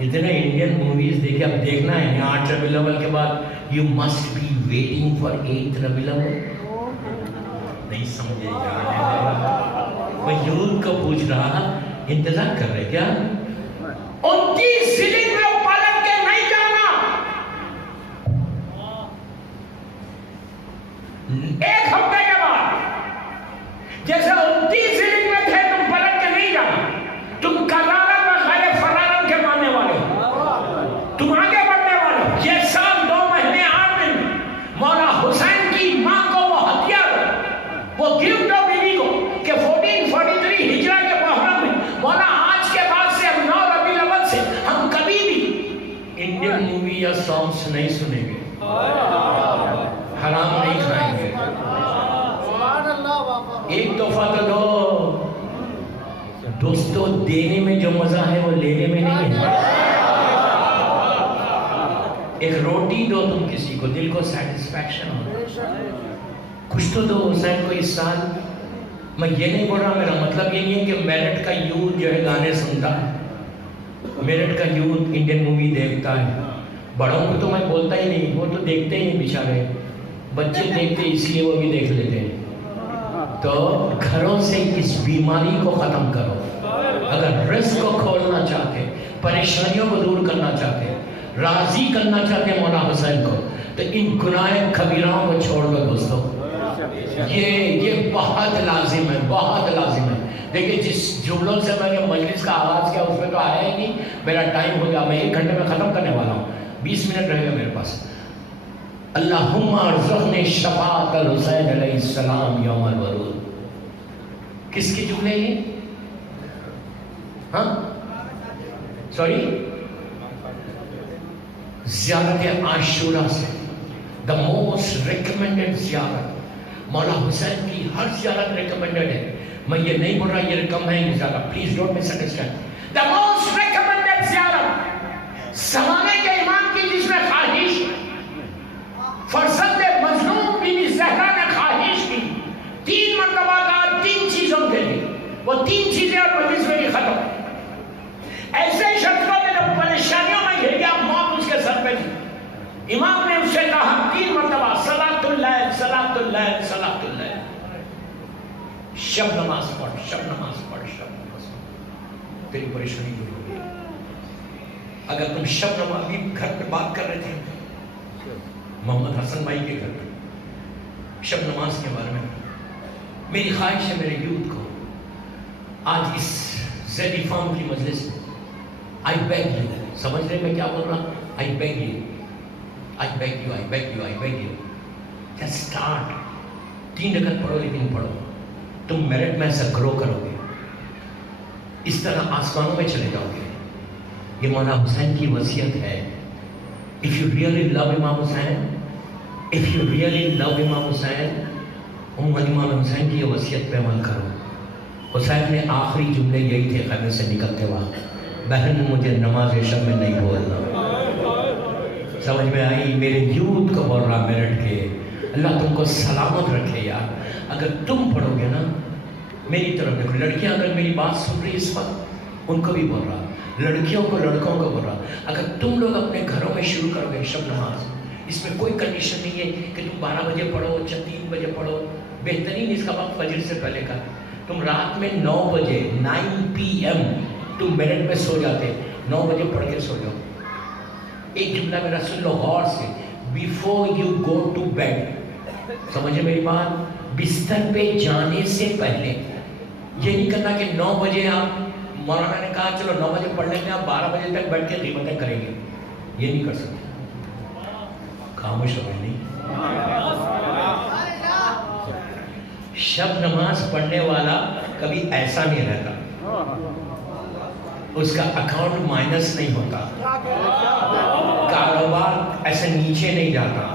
اتنے انڈین موویز دیکھے, اب دیکھنا ہے 8 ربیع الاول کے بعد you must be waiting for 8 ربیع الاول. نہیں سمجھے جانے. میں یوتھ کو پوچھ رہا, انتظار کر رہے کیا؟ 29 سیلنگ میں پلٹ کے نہیں جانا. 1 ہفتے کے بعد جیسے 29 سیلنگ میں تھے, تم پلٹ کے نہیں جانا. تم کرارن میں غیر فرارن کے ماننے والے, تم آگے بڑھنے والے. یہ سال 2 مہینے 8 دن مولا حسین کی ماں کو وہ ہتھیار, وہ گفٹ آف بیوی کو کہ 1443 ہجرہ کے محرم میں مولا آج کے بعد سے ہم 9 ربیع الاول سے ہم کبھی بھی انڈین مووی یا سانگس نہیں سنیں گے, حرام نہیں کھائیں گے. ایک تحفہ تو دو دوستو, دینے میں جو مزہ ہے وہ لینے میں نہیں ہے. ایک روٹی دو تم کسی کو, دل کو سیٹسفیکشن ہو. کچھ تو دو حسین کو اس سال. میں یہ نہیں بول رہا, میرا مطلب یہ نہیں ہے کہ میرٹ کا یوتھ جو ہے گانے سنتا ہے, میرٹ کا یوتھ انڈین مووی دیکھتا ہے. بڑوں کو تو میں بولتا ہی نہیں, وہ تو دیکھتے ہی نہیں بیچارے. بچے دیکھتے اس لیے وہ بھی دیکھ لیتے ہیں. تو گھروں سے اس بیماری کو ختم کرو. اگر رزق کو کھولنا چاہتے، پریشانیوں کو دور کرنا چاہتے، راضی کرنا چاہتے مولا حسین کو، تو ان گناہ کبیراؤں کو چھوڑ دو دوستو۔ یہ بہت لازم ہے، بہت لازم ہے۔ دیکھیں جس جملوں سے میں نے مجلس کا آغاز کیا اس میں تو آیا ہی نہیں، میرا ٹائم ہو گیا، میں 1 گھنٹے میں ختم کرنے والا ہوں، 20 منٹ رہے گا میرے پاس۔ اللہم ارزقنی شفاعت الحسین علیہ السلام یوم الورود۔ کس کی جملے ہیں؟ ہاں سوری، زیارت عاشورہ سے دا موسٹ ریکمینڈڈ زیارت، مولا حسین کی ہر زیارت ریکمینڈڈ ہے۔ میں یہ نہیں بول رہا یہ کم ہے یہ زیادہ، please don't miss understand. The most recommended زیارت زمانے کے امام کی جس میں خواہش، فرزند مظلوم بی بی زہرا نے خواہش کی 3 مرتبہ کا 3 چیزوں کے لیے، وہ 3 چیزیں اور مجلس میں ختم۔ ایسے شخص کو جب پریشانیوں میں گھر گیا، موت اس کے سر پہ تھی، امام نے اس سے کہا 3 مرتبہ صلاۃ اللیل صلاۃ اللیل صلاۃ اللیل، شب نماز پڑھ، شب نماز پڑھ، شب نماز پڑھ، تیری پریشانی دور ہوگی۔ اگر تم شب نماز بھی گھر پہ بات کر رہے تھے محمد حسن بھائی کے گھر پہ شب نماز کے بارے میں، میری خواہش ہے میرے یوتھ کو آج اس زیدی فارم کی مجلس میں I beg you، سمجھ رہے میں کیا بول رہا ہوں؟ I beg you، I beg you، I beg you، I beg you، just start۔ 3 رکعت پڑھو لیکن پڑھو، تم میرٹ میں ایسا گرو کرو گے، اس طرح آسمانوں میں چلے جاؤ گے۔ یہ مولا حسین کی وصیت ہے۔ If you really love امام حسین، if you really love امام حسین، امام حسین کی یہ وصیت پہ عمل کرو۔ حسین نے آخری جملے یہی تھے خیمے سے نکلتے وقت، بہن مجھے نماز شب میں نہیں بولنا۔ سمجھ میں آئی؟ میرے یوتھ کو بول رہا میرٹ کے، اللہ تم کو سلامت رکھے یار۔ اگر تم پڑھو گے نا، میری طرف دیکھو، لڑکیاں اگر میری بات سن رہی اس وقت، ان کو بھی بول رہا، لڑکیوں کو لڑکوں کو بول رہا، اگر تم لوگ اپنے گھروں میں شروع کرو گے شب نماز، اس میں کوئی کنڈیشن نہیں ہے کہ تم 12 بجے پڑھو، 3 بجے پڑھو، بہترین اس کا وقت فجر سے پہلے کا، تم رات میں 9 بجے 9 PM تم میرٹ میں سو جاتے، 9 بجے پڑھ کے سو جاؤ۔ ایک جملہ میرا سن لو غور سے، before you go to bed, سمجھے میری بات؟ بستر پہ جانے سے پہلے یہ نہیں کرنا کہ 9 بجے آپ، مولانا نے کہا چلو 9 بجے پڑھ لیں گے، آپ 12 بجے تک بیٹھ کے غیبتیں کریں گے، یہ نہیں کر سکتے، خاموش ہو گئے نہیں۔ شب نماز پڑھنے والا کبھی ایسا نہیں رہتا، اس کا اکاؤنٹ مائنس نہیں ہوتا، کاروبار ایسے نیچے نہیں جاتا،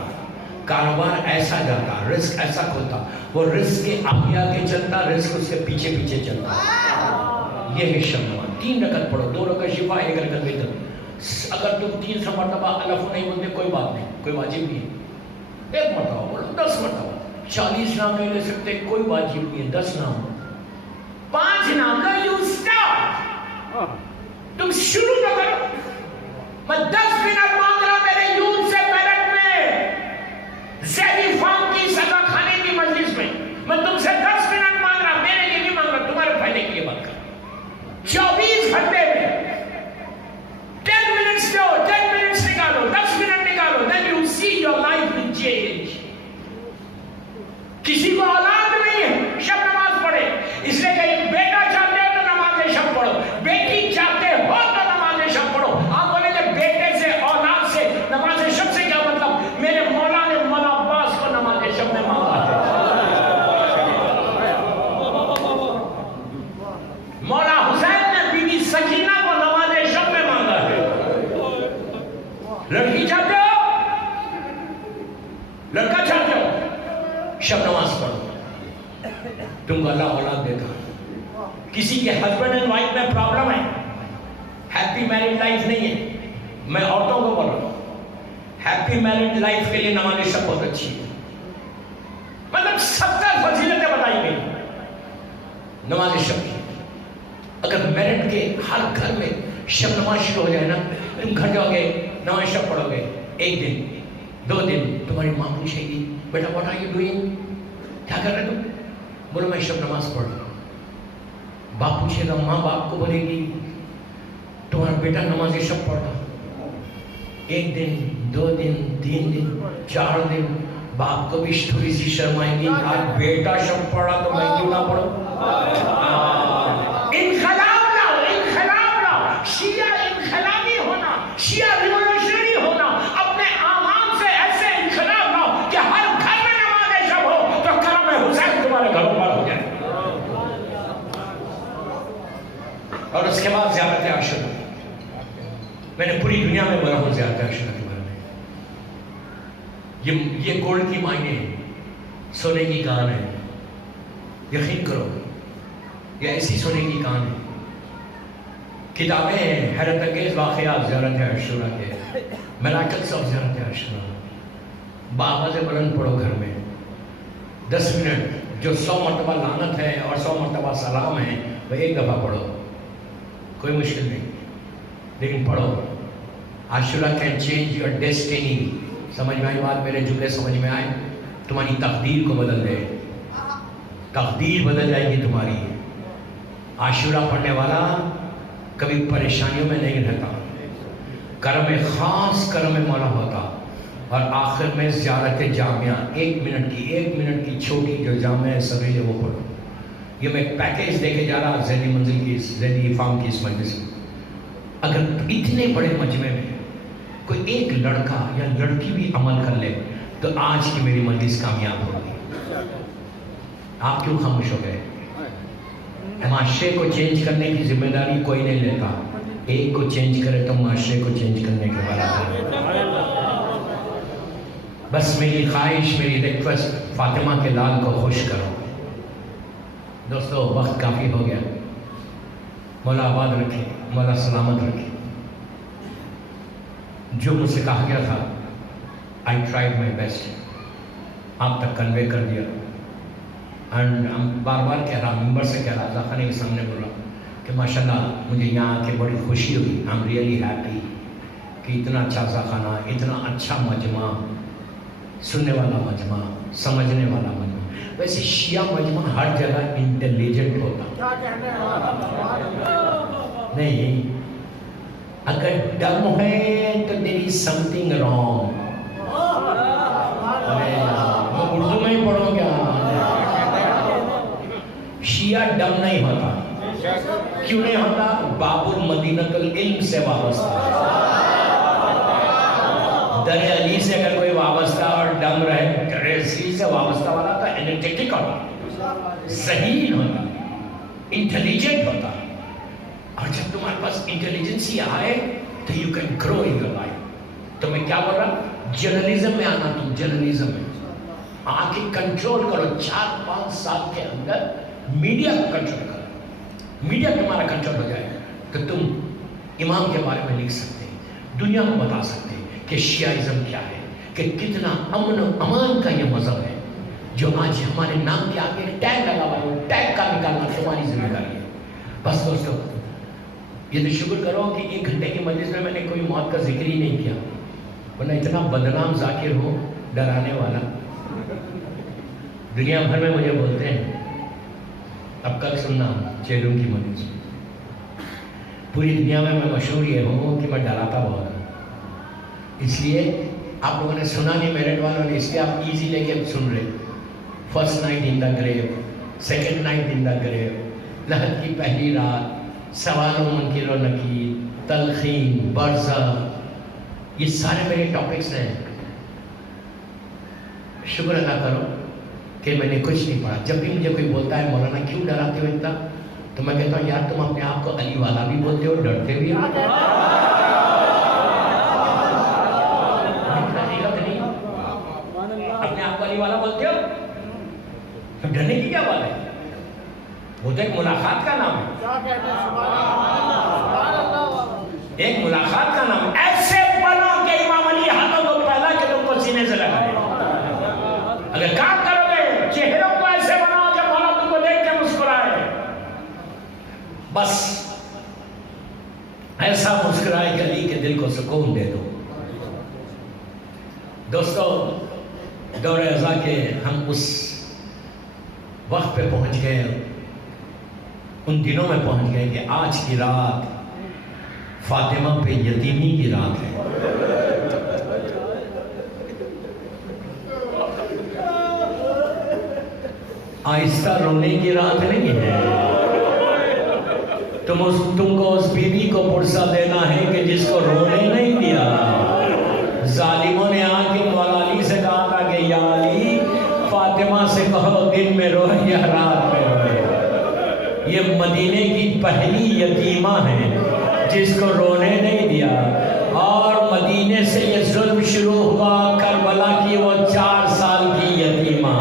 کاروبار ایسا جاتا، رزق ایسا کھلتا، وہ رزق کے آگے آگے چلتا، رزق اس کے پیچھے پیچھے چلتا۔ یہ ہے شب نماز۔ 3 رکعت پڑھو، 2 رکعت شفا، 1 رکعت وتر۔ اگر تم 300 مرتبہ الف نہیں بولتے کوئی بات نہیں، کوئی واجب نہیں ہے، 1 مرتبہ بولو، 10 مرتبہ، 40 نام نہیں لے سکتے کوئی واجب نہیں ہے، 10 نام، 5 نام کا یو اسٹارٹ، تم شروع نہ کرو۔ میں 10 منٹ مانگ رہا میرے یوتھ سے میرٹ میں، زیدی فارم کی سزا کھانے کی مجلس میں تم سے 10 منٹ مانگ رہا، میرے لیے نہیں مانگ رہا، تمہارے فائدے کے لیے بات کر۔ 24 گھنٹے میں 10 منٹس دو، 10 منٹس نکالو، 10 منٹ نکالو، then you see your life will change۔ کسی کو اولاد نہیں ہے، شب نماز پڑھے، اس لیے کہ بیٹا چاہتے ہو تو نماز شب پڑھو، بیٹی چاہتے ہو تو نماز شب پڑھو۔ آپ بولیں گے بیٹے سے، اولاد سے، نماز شب سے کیا مطلب؟ میرے مولا نے مولا عباس کو نماز شب میں مانگا ہے، مولا حسین نے بی بی سکینہ کو نماز شب میں مانگا ہے۔ لڑکی چاہتے ہو، لڑکا چاہتے ہو، شب نماز پڑھو، تم کو اللہ اولاد دیتا۔ کسی کے ہسبینڈ اینڈ وائف میں پرابلم ہے، ہیپی میرڈ لائف نہیں ہے، میں عورتوں کو بول رہا ہوں، ہیپی میرڈ لائف کے لیے نماز شب بہت اچھی ہے، مطلب 70 فضیلتیں بتائی گئی نماز شب کی۔ اگر میرٹ کے ہر گھر میں شب نماز شروع ہو جائے نا، تم گھر جاؤ گے نماز شب پڑھو گے، 1 دن 2 دن تمہاری ماں پوچھے گی بیٹا واٹ آر یو ڈوئنگ، کیا کر رہے تم؟ بولو میں شب نماز پڑھ رہا ہوں۔ باپ پوچھے گا، ماں باپ کو بولے گی تمہارا بیٹا نماز شب پڑھا، 1 دن 2 دن 3 دن 4 دن، باپ کو بھی تھوڑی سی شرم آئے گی، آج بیٹا شب پڑھا تو میں کیوں نہ پڑھوں؟ انقلاب لاؤ، انقلاب لاؤ، شیعہ انقلابی ہونا، شیعہ ریولوشنری ہونا، اپنے اعمال سے ایسے انقلاب لاؤ کہ ہر گھر میں نماز شب ہو تو کرم حسین تمہارے گھروں پر ہو جائے، اور اس کے بعد زیارت عاشورہ۔ میں نے پوری دنیا میں بنا ہوں زیارت عاشورہ کے بارے میں۔ یہ گولڈ کی مائنیں ہیں، سونے کی کان ہے، یقین کرو یہ ایسی سونے کی کان ہے۔ کتابیں ہیں، حیرت انگیز واقعات زیارت عاشورہ کے، میراکلز آف زیارت عاشورہ۔ بآواز بلند پڑھو گھر میں 10 منٹ، جو 100 مرتبہ لعنت ہے اور 100 مرتبہ سلام ہے وہ 1 دفعہ پڑھو، کوئی مشکل نہیں، لیکن پڑھو۔ عاشورہ کین چینج یور ڈیسٹینی۔ سمجھ میں آئی بات؟ میرے جملے سمجھ میں آئے؟ تمہاری تقدیر کو بدل دے، تقدیر بدل جائے گی تمہاری۔ عاشورہ پڑھنے والا کبھی پریشانیوں میں نہیں رہتا، کرم خاص کرم مولا ہوتا، اور آخر میں زیارت جامعہ 1 منٹ کی چھوٹی جو جامعہ ہے سویرے وہ پڑھو۔ یہ میں ایک پیکیج دے کے جا رہا ذہنی منزل کی، ذہنی فارم کی اس مجلس میں۔ اگر اتنے بڑے مجمع میں کوئی ایک لڑکا یا لڑکی بھی عمل کر لے تو آج کی میری مجلس کامیاب ہوگی۔ آپ کیوں خاموش ہو گئے؟ معاشرے کو چینج کرنے کی ذمہ داری کوئی نہیں لیتا، ایک کو چینج کرے تو معاشرے کو چینج کرنے کے برابر ہے۔ بس میری خواہش، میری ریکویسٹ، فاطمہ کے لال کو خوش کرو۔ دوستو وقت کافی ہو گیا، مولا آباد رکھے، مولا سلامت رکھے۔ جو مجھ سے کہا گیا تھا I tried my best، آپ تک کنوے کر دیا، اینڈ بار بار کہہ رہا، ممبر سے کہہ رہا، ذاخانے کے سامنے بول رہا کہ ماشاءاللہ مجھے یہاں آ کے بڑی خوشی ہوئی، I'm really happy کہ اتنا اچھا ذاخانہ، اتنا اچھا مجمع، سننے والا مجمع، سمجھنے والا مجمع۔ ویسے شیعہ مجمع ہر جگہ انٹیلیجنٹ ہوتا نہیں، اگر ڈم ہے تو there is something wrong۔ میں اردو میں ہی پڑھوں کیا؟ شیعہ ڈم نہیں ہوتا، کیوں نہیں ہوتا؟ باب المدینۃ العلم سے وابستہ، در علی سے اگر کوئی وابستہ اور ڈم رہے، در علی سے وابستہ والا تو انرجیٹک ہوتا، ذہین ہوتا، انٹیلیجنٹ ہوتا، اور جب تمہارے پاس انٹیلیجنسی آئے تو you can grow in your life. تو میں کیا بول رہا؟ جرنلزم میں آنا، تم جرنلزم میں آ کے کنٹرول کرو، 4-5 سال کے اندر میڈیا کو کنٹرول کرو، میڈیا تمہارا کنٹرول ہو جائے تو تم امام کے بارے میں لکھ سکتے ہیں، دنیا کو بتا سکتے ہیں کہ شیعہ کیا ہے، کہ کتنا امن و امان کا یہ مذہب ہے، جو آج ہمارے نام کے آگے ٹیگ لگا ہوا ہے، ٹیگ کا نکالنا تمہاری ذمہ داری ہے۔ بس دوستو یہ تو شکر کرو کہ 1 گھنٹے کی مجلس میں نے کوئی موت کا ذکر ہی نہیں کیا، ورنہ اتنا بدنام ذاکر ہو، ڈرانے والا، دنیا بھر میں مجھے بولتے ہیں۔ اب کل سننا چیلوں کی مجلس میں، پوری دنیا میں مشہور یہ ہوں کہ میں ڈراتا بہت ہوں، اس لیے آپ لوگوں نے سنا نہیں، میرٹ والوں نے، اس لیے آپ ایزی لے کے سن رہے۔ فرسٹ نائٹ ان دا گریو، سیکنڈ نائٹ ان دا گریو، لحد کی پہلی رات، سوال و منکر و نکیر، تلخین، برزخ، یہ سارے میرے ٹاپکس ہیں۔ شکر ادا کرو کہ میں نے کچھ نہیں پڑھا۔ جب بھی مجھے کوئی بولتا ہے مولانا کیوں ڈراتے ہو اتنا، تو میں کہتا ہوں یار تم اپنے آپ کو علی والا بھی بولتے ہو، ڈرتے بھی ہو۔ اپنے آپ کو علی والا بولتے ہو تو ڈرنے کی کیا بات ہے؟ وہ تو ایک ملاقات کا نام ہے، ایک ملاقات کا نام ہے۔ ایسے بنو کہ امام علی ہاتھوں کو پہلا کہ تم کو سینے سے لگائے۔ اگر کام کرو گے چہروں کو ایسے بناؤ کہ مولا تم کو دیکھ کے مسکرائے، بس ایسا مسکرائے کہ علی کے دل کو سکون دے دو۔ دوستو دور ازا کے ہم اس وقت پہ پہنچ گئے، ان دنوں میں پہنچ گئے کہ آج کی رات فاطمہ پہ یتیمی کی رات ہے. آہستہ رونے کی رات نہیں ہے. تم کو اس بیوی کو پرسہ دینا ہے کہ جس کو رونے نہیں دیا. ظالموں نے آ کے مولا علی سے کہا تھا کہ یا علی فاطمہ سے کہو دن میں روئے یا رات میں روئے. یہ مدینے کی پہلی یتیمہ ہے جس کو رونے نہیں دیا. اور مدینے سے یہ ظلم شروع ہوا کربلا کی وہ 4 سال کی یتیمہ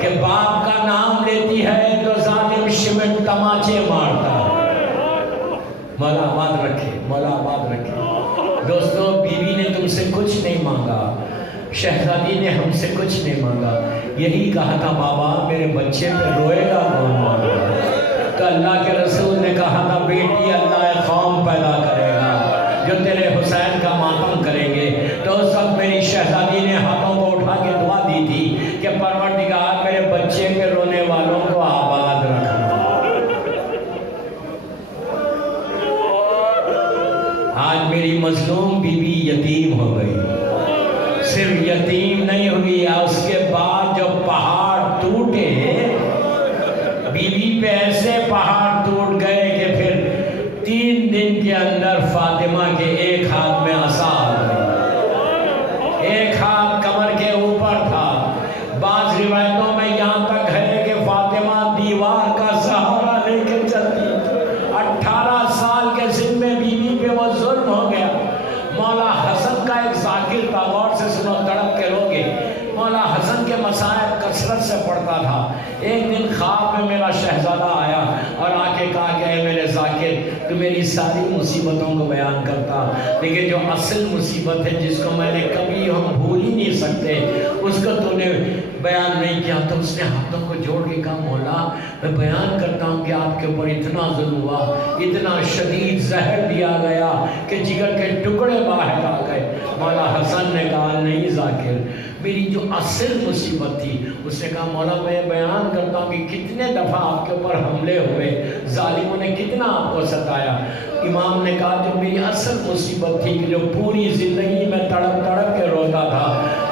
کہ باپ کا نام لیتی ہے تو ظالم شمٹ تماچے مارتا ہے. مولا آباد رکھے، مولا آباد رکھے. دوستو، بیوی نے تم سے کچھ نہیں مانگا، شہزادی نے ہم سے کچھ نہیں مانگا. یہی کہا تھا بابا میرے بچے پہ روئے گا کون مانگا. تو اللہ کے رسول نے کہا تھا بیٹی اللہ ایک قوم پیدا کرے گا جو تیرے حسین کا ماتم کریں گے. تو اس وقت میری شہزادی نے ہاتھوں کو اٹھا کے دعا دی تھی کہ پروردگار میرے بچے کے رونے والوں کو آباد رکھنا. آج میری مظلوم بیوی یتیم ہو گئی. صرف یتیم نہیں ہوئی، اس کے بعد جو پہاڑ ٹوٹے، بیوی پہ ایسے پہاڑ ٹوٹ گئے کہ پھر 3 دن کے اندر فاطمہ کے ایک ہاتھ میں عصا آ گئی، ایک ہاتھ کمر کے اوپر تھا. بعض روایتوں میں یہاں تک ہے کہ فاطمہ دیوار کا سہارا لے کے چلتی. 18 سال کے ذمے بیوی پہ وہ ظلم ہو گیا. مولا حسن کا ایک ذاکر تھا، غور سے سنو تڑپ کے روگے. مولا حسن کے مسائل کثرت سے پڑھتا تھا. ایک دن خواب میں میرا شہزادہ آیا اور آ کے کہا کہ اے میرے ذاکر تو میری ساری مصیبتوں کو بیان کرتا، لیکن جو اصل مصیبت ہے جس کو میں نے کبھی ہم بھول ہی نہیں سکتے اس کو تو نے بیان نہیں کیا. تو اس نے ہاتھوں کو جوڑ کے کہا مولا میں بیان کرتا ہوں کہ آپ کے اوپر اتنا ظلم ہوا، اتنا شدید زہر دیا گیا کہ جگر کے ٹکڑے باہر آ گئے. مولا حسن نے کہا نہیں ذاکر، میری جو اصل مصیبت تھی. اس نے کہا مولا میں بیان کرتا ہوں کہ کتنے دفعہ آپ کے اوپر حملے ہوئے، ظالموں نے کتنا آپ کو ستایا. امام نے کہا جو میری اصل مصیبت تھی کہ جو پوری زندگی میں تڑپ تڑپ کے روتا تھا.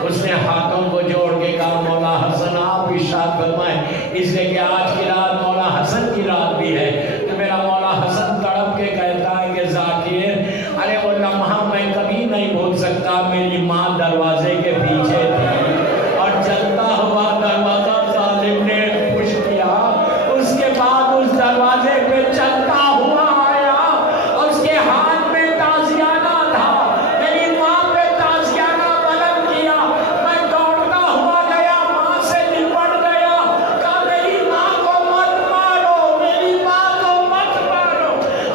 اس نے ہاتھوں کو جوڑ کے کہا مولا حسن آپ ارشاد فرمائیں، اس لیے کہ آج کی رات مولا حسن کی رات بھی ہے. تو میرا مولا حسن تڑپ کے کہتا ہے کہ ذاکر ارے وہ لمحہ میں کبھی نہیں بھول سکتا. میری ماں دروازے کے پیچھے تھی اور چلتا ہوا دروازہ ظالم نے پش کیا. اس کے بعد اس دروازے پہ چلتا ہوا آیا اور اس کے ہاتھ میں تازیانہ تھا. میری ماں پہ تازیانہ بلند کیا. میں دوڑتا ہوا گیا، ماں سے لپٹ گیا، کہا میری ماں کو مت مارو، میری ماں کو مت مارو.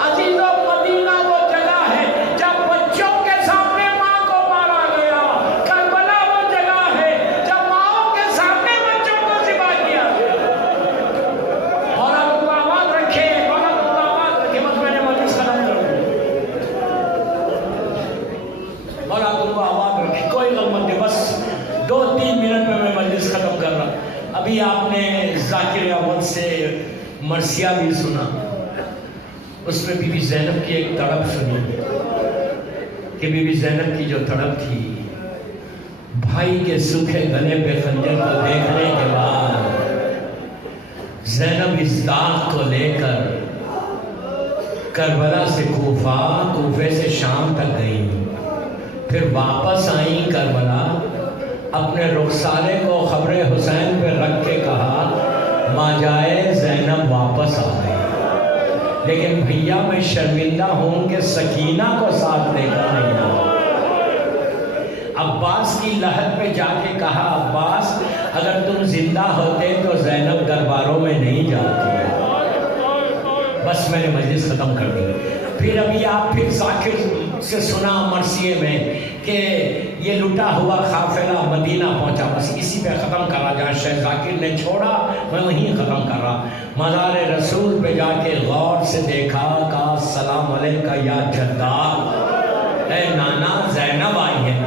عزیزوں، مدینہ وہ جگہ ہے جب بچوں کے سامنے ماں کو مارا گیا. کربلا وہ جگہ ہے جب ماں کے سامنے بچوں کو ذبح کیا گیا. اور اب تو آواز رکھے، اور اب تو آواز رکھے، بس میں نے مجلس ختم کر دی. اور اب تو آواز رکھے، کوئی غم مت دے، بس 2-3 منٹ میں مجلس ختم کر رہا. ابھی آپ نے ذاکر اول سے مرثیہ بھی سنا، اس میں بی بی زینب کی ایک تڑپ سنی کہ بی بی زینب کی جو تڑپ تھی بھائی کے سوکھے گلے پہ خنجر کو دیکھنے کے بعد زینب اس داغ کو لے کر کربلا سے کوفے سے شام تک گئی. پھر واپس آئیں کربلا، اپنے رخسارے کو خبر حسین پہ رکھ کے کہا ماں جائے زینب واپس آ گئی. لیکن بھیا میں شرمندہ ہوں کہ سکینہ کو ساتھ لے کر نہیں آیا. عباس کی لحد پہ جا کے کہا عباس اگر تم زندہ ہوتے تو زینب درباروں میں نہیں جاتی. بس میں نے مجلس ختم کر دی. پھر ابھی آپ پھر ذاکر سے سنا مرثیے میں کہ یہ لٹا ہوا قافلہ مدینہ پہنچا. بس اسی پہ ختم کرا، جہاں شیخ ذاکر نے چھوڑا میں وہیں ختم کر رہا. مزار رسول پہ جا کے غور سے دیکھا، کہا السلام علیکہ یا جدار، اے نانا زینب آئی ہے.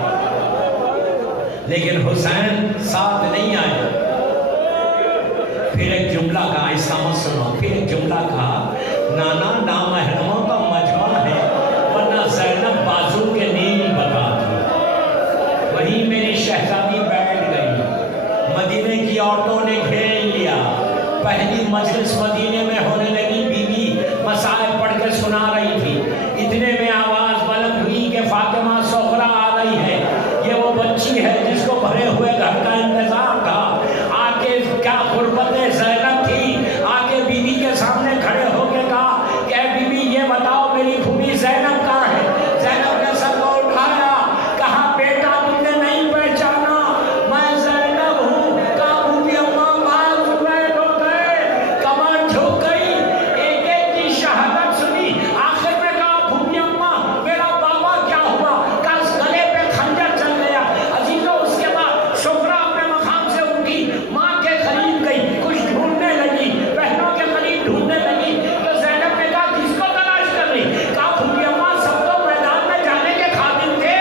لیکن حسین ساتھ نہیں آئے. پھر ایک جملہ جملہ کہا، ایسا مت سنو، پھر ایک جملہ کہا، نانا نامحرموں کا مجمع ہے ورنہ زینب بازو کے نیل بتا دی۔ وہیں میری شہزادی بیٹھ گئی، مدینے کی عورتوں نے گھیر لیا، پہلی مجلس مدینے میں ہونے لگی، بیوی مسائل پڑھ کے سنا رہی تھی، اتنے میں آواز بلند ہوئی کہ فاطمہ سغرا آ گئی ہے، یہ وہ بچی ہے جس کو بھرے ہوئے گھر کا انتظار تھا۔ آ کے کیا غربت زینب تھی، آ کے بیوی کے سامنے کھڑے ہو کے کہا کہ اے بیوی یہ بتاؤ میری پھوپھی زینب کہاں ہے؟ زینب نے سر کو اٹھایا، کہا بیٹا تم نے نہیں پہچانا، میں زینب ہوں۔ کہا پھوپھی اماں باز بیٹھ ہو گئے، کمر جھک گئی، ایک ایک کی شہادت سنی، آخر میں کہا پھوپھی اماں میرا بابا کیا ہوا؟ کہا گلے پہ خنجر چل گیا۔ عزیزوں اس کے بعد شکرا اپنے مقام سے اٹھی، ماں کے قریب گئی، کچھ ڈھونڈنے لگی، بہنوں کے قریب ڈھونڈنے لگی، تو زینب نے کہا کس کو تلاش کر رہی؟ کہا پھوپھی اماں سب تو میدان میں جانے کے خادم تھے،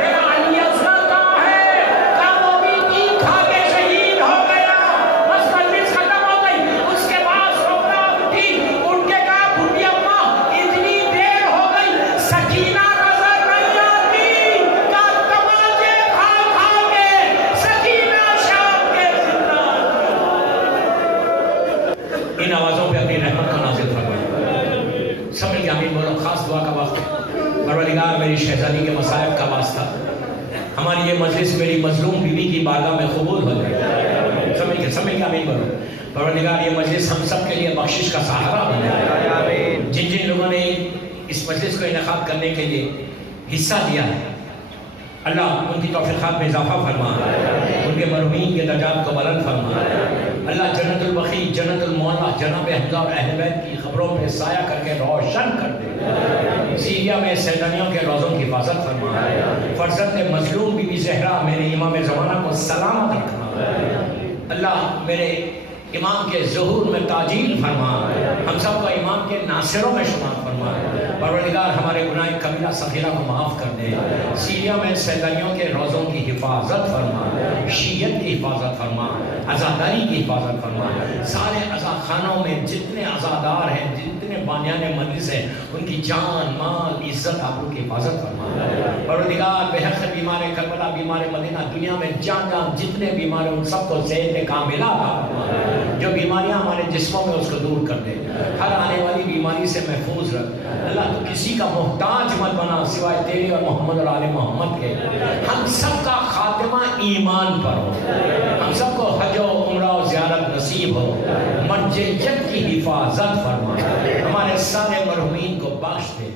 میرا علی اصغر کہاں ہے؟ کہا وہ بھی تیر کھا کے شہید ہو گیا۔ بس مجلس ختم ہو گئی۔ اس کے بعد شکرا اٹھی، اٹھ کے کہا پھوپھی اماں اتنی دیر ہو گئی سکینہ نظر نہیں آتی۔ کہا تماچے کھا کھا کے سکینہ شام کے زندہ۔ ان آوازوں پہ اپنی رحمت کا نازل فرمائے۔ سمجھ کے آمین بولو، خاص دعا کا وقت ہے۔ پروردگار میری شہزادی کے مصائب کا واسطہ ہماری یہ مجلس میری مظلوم بیوی کی بارگاہ میں قبول ہو جائے۔ سمجھ کے آمین بولو۔ پروردگار یہ مجلس ہم سب کے لیے بخشش کا سہارا بن جائے۔ جن جن لوگوں نے اس مجلس کو انعقاد کرنے کے لیے حصہ لیا ہے، اللہ ان کی توفیقات میں اضافہ فرما، ان کے مرحومین کے درجات کو بلند فرما۔ اللہ جنت البقیع، جنت المعلا، جناب حمزہ اور اہل بیت کی خبروں پہ سایہ کر کے روشن کر دے۔ سیریا میں سیدانیوں کے روزوں کی حفاظت فرما۔ فرزند مظلوم بی بی زہرا میرے امام زمانہ کو سلامت رکھنا۔ اللہ میرے امام کے ظہور میں تعجیل فرما، ہم سب کو امام کے ناصروں میں شمار فرما۔ پروردگار ہمارے گناہ کبیرہ صغیرہ کو معاف کر دے۔ سیریا میں سیدانیوں کے روزوں کی حفاظت فرما، شیعت کی حفاظت فرما، عزاداری کی حفاظت فرما۔ سارے عزاخانوں میں جتنے عزادار ہیں، جتنے بانیان مجلس ہیں، ان کی جان مال عزت آبرو کی حفاظت فرما۔ پروردگار بحق بیمار کربلا، بیمار مدینہ، دنیا میں جان جتنے بیمار ہیں ان سب کو صحت کاملہ عطا فرما۔ جو بیماریاں ہمارے جسموں میں اس کو دور کر دے، ہر آنے والی بیماری سے محفوظ رکھ۔ اللہ تو کسی کا محتاج مت بنا سوائے تیرے اور محمد اور آل محمد کے۔ ہم سب کا خاتمہ ایمان پر ہو، ہم سب کو حج و عمرہ و زیارت نصیب ہو، مرجعیت کی حفاظت فرما، ہمارے سارے مرحومین کو بخش دے۔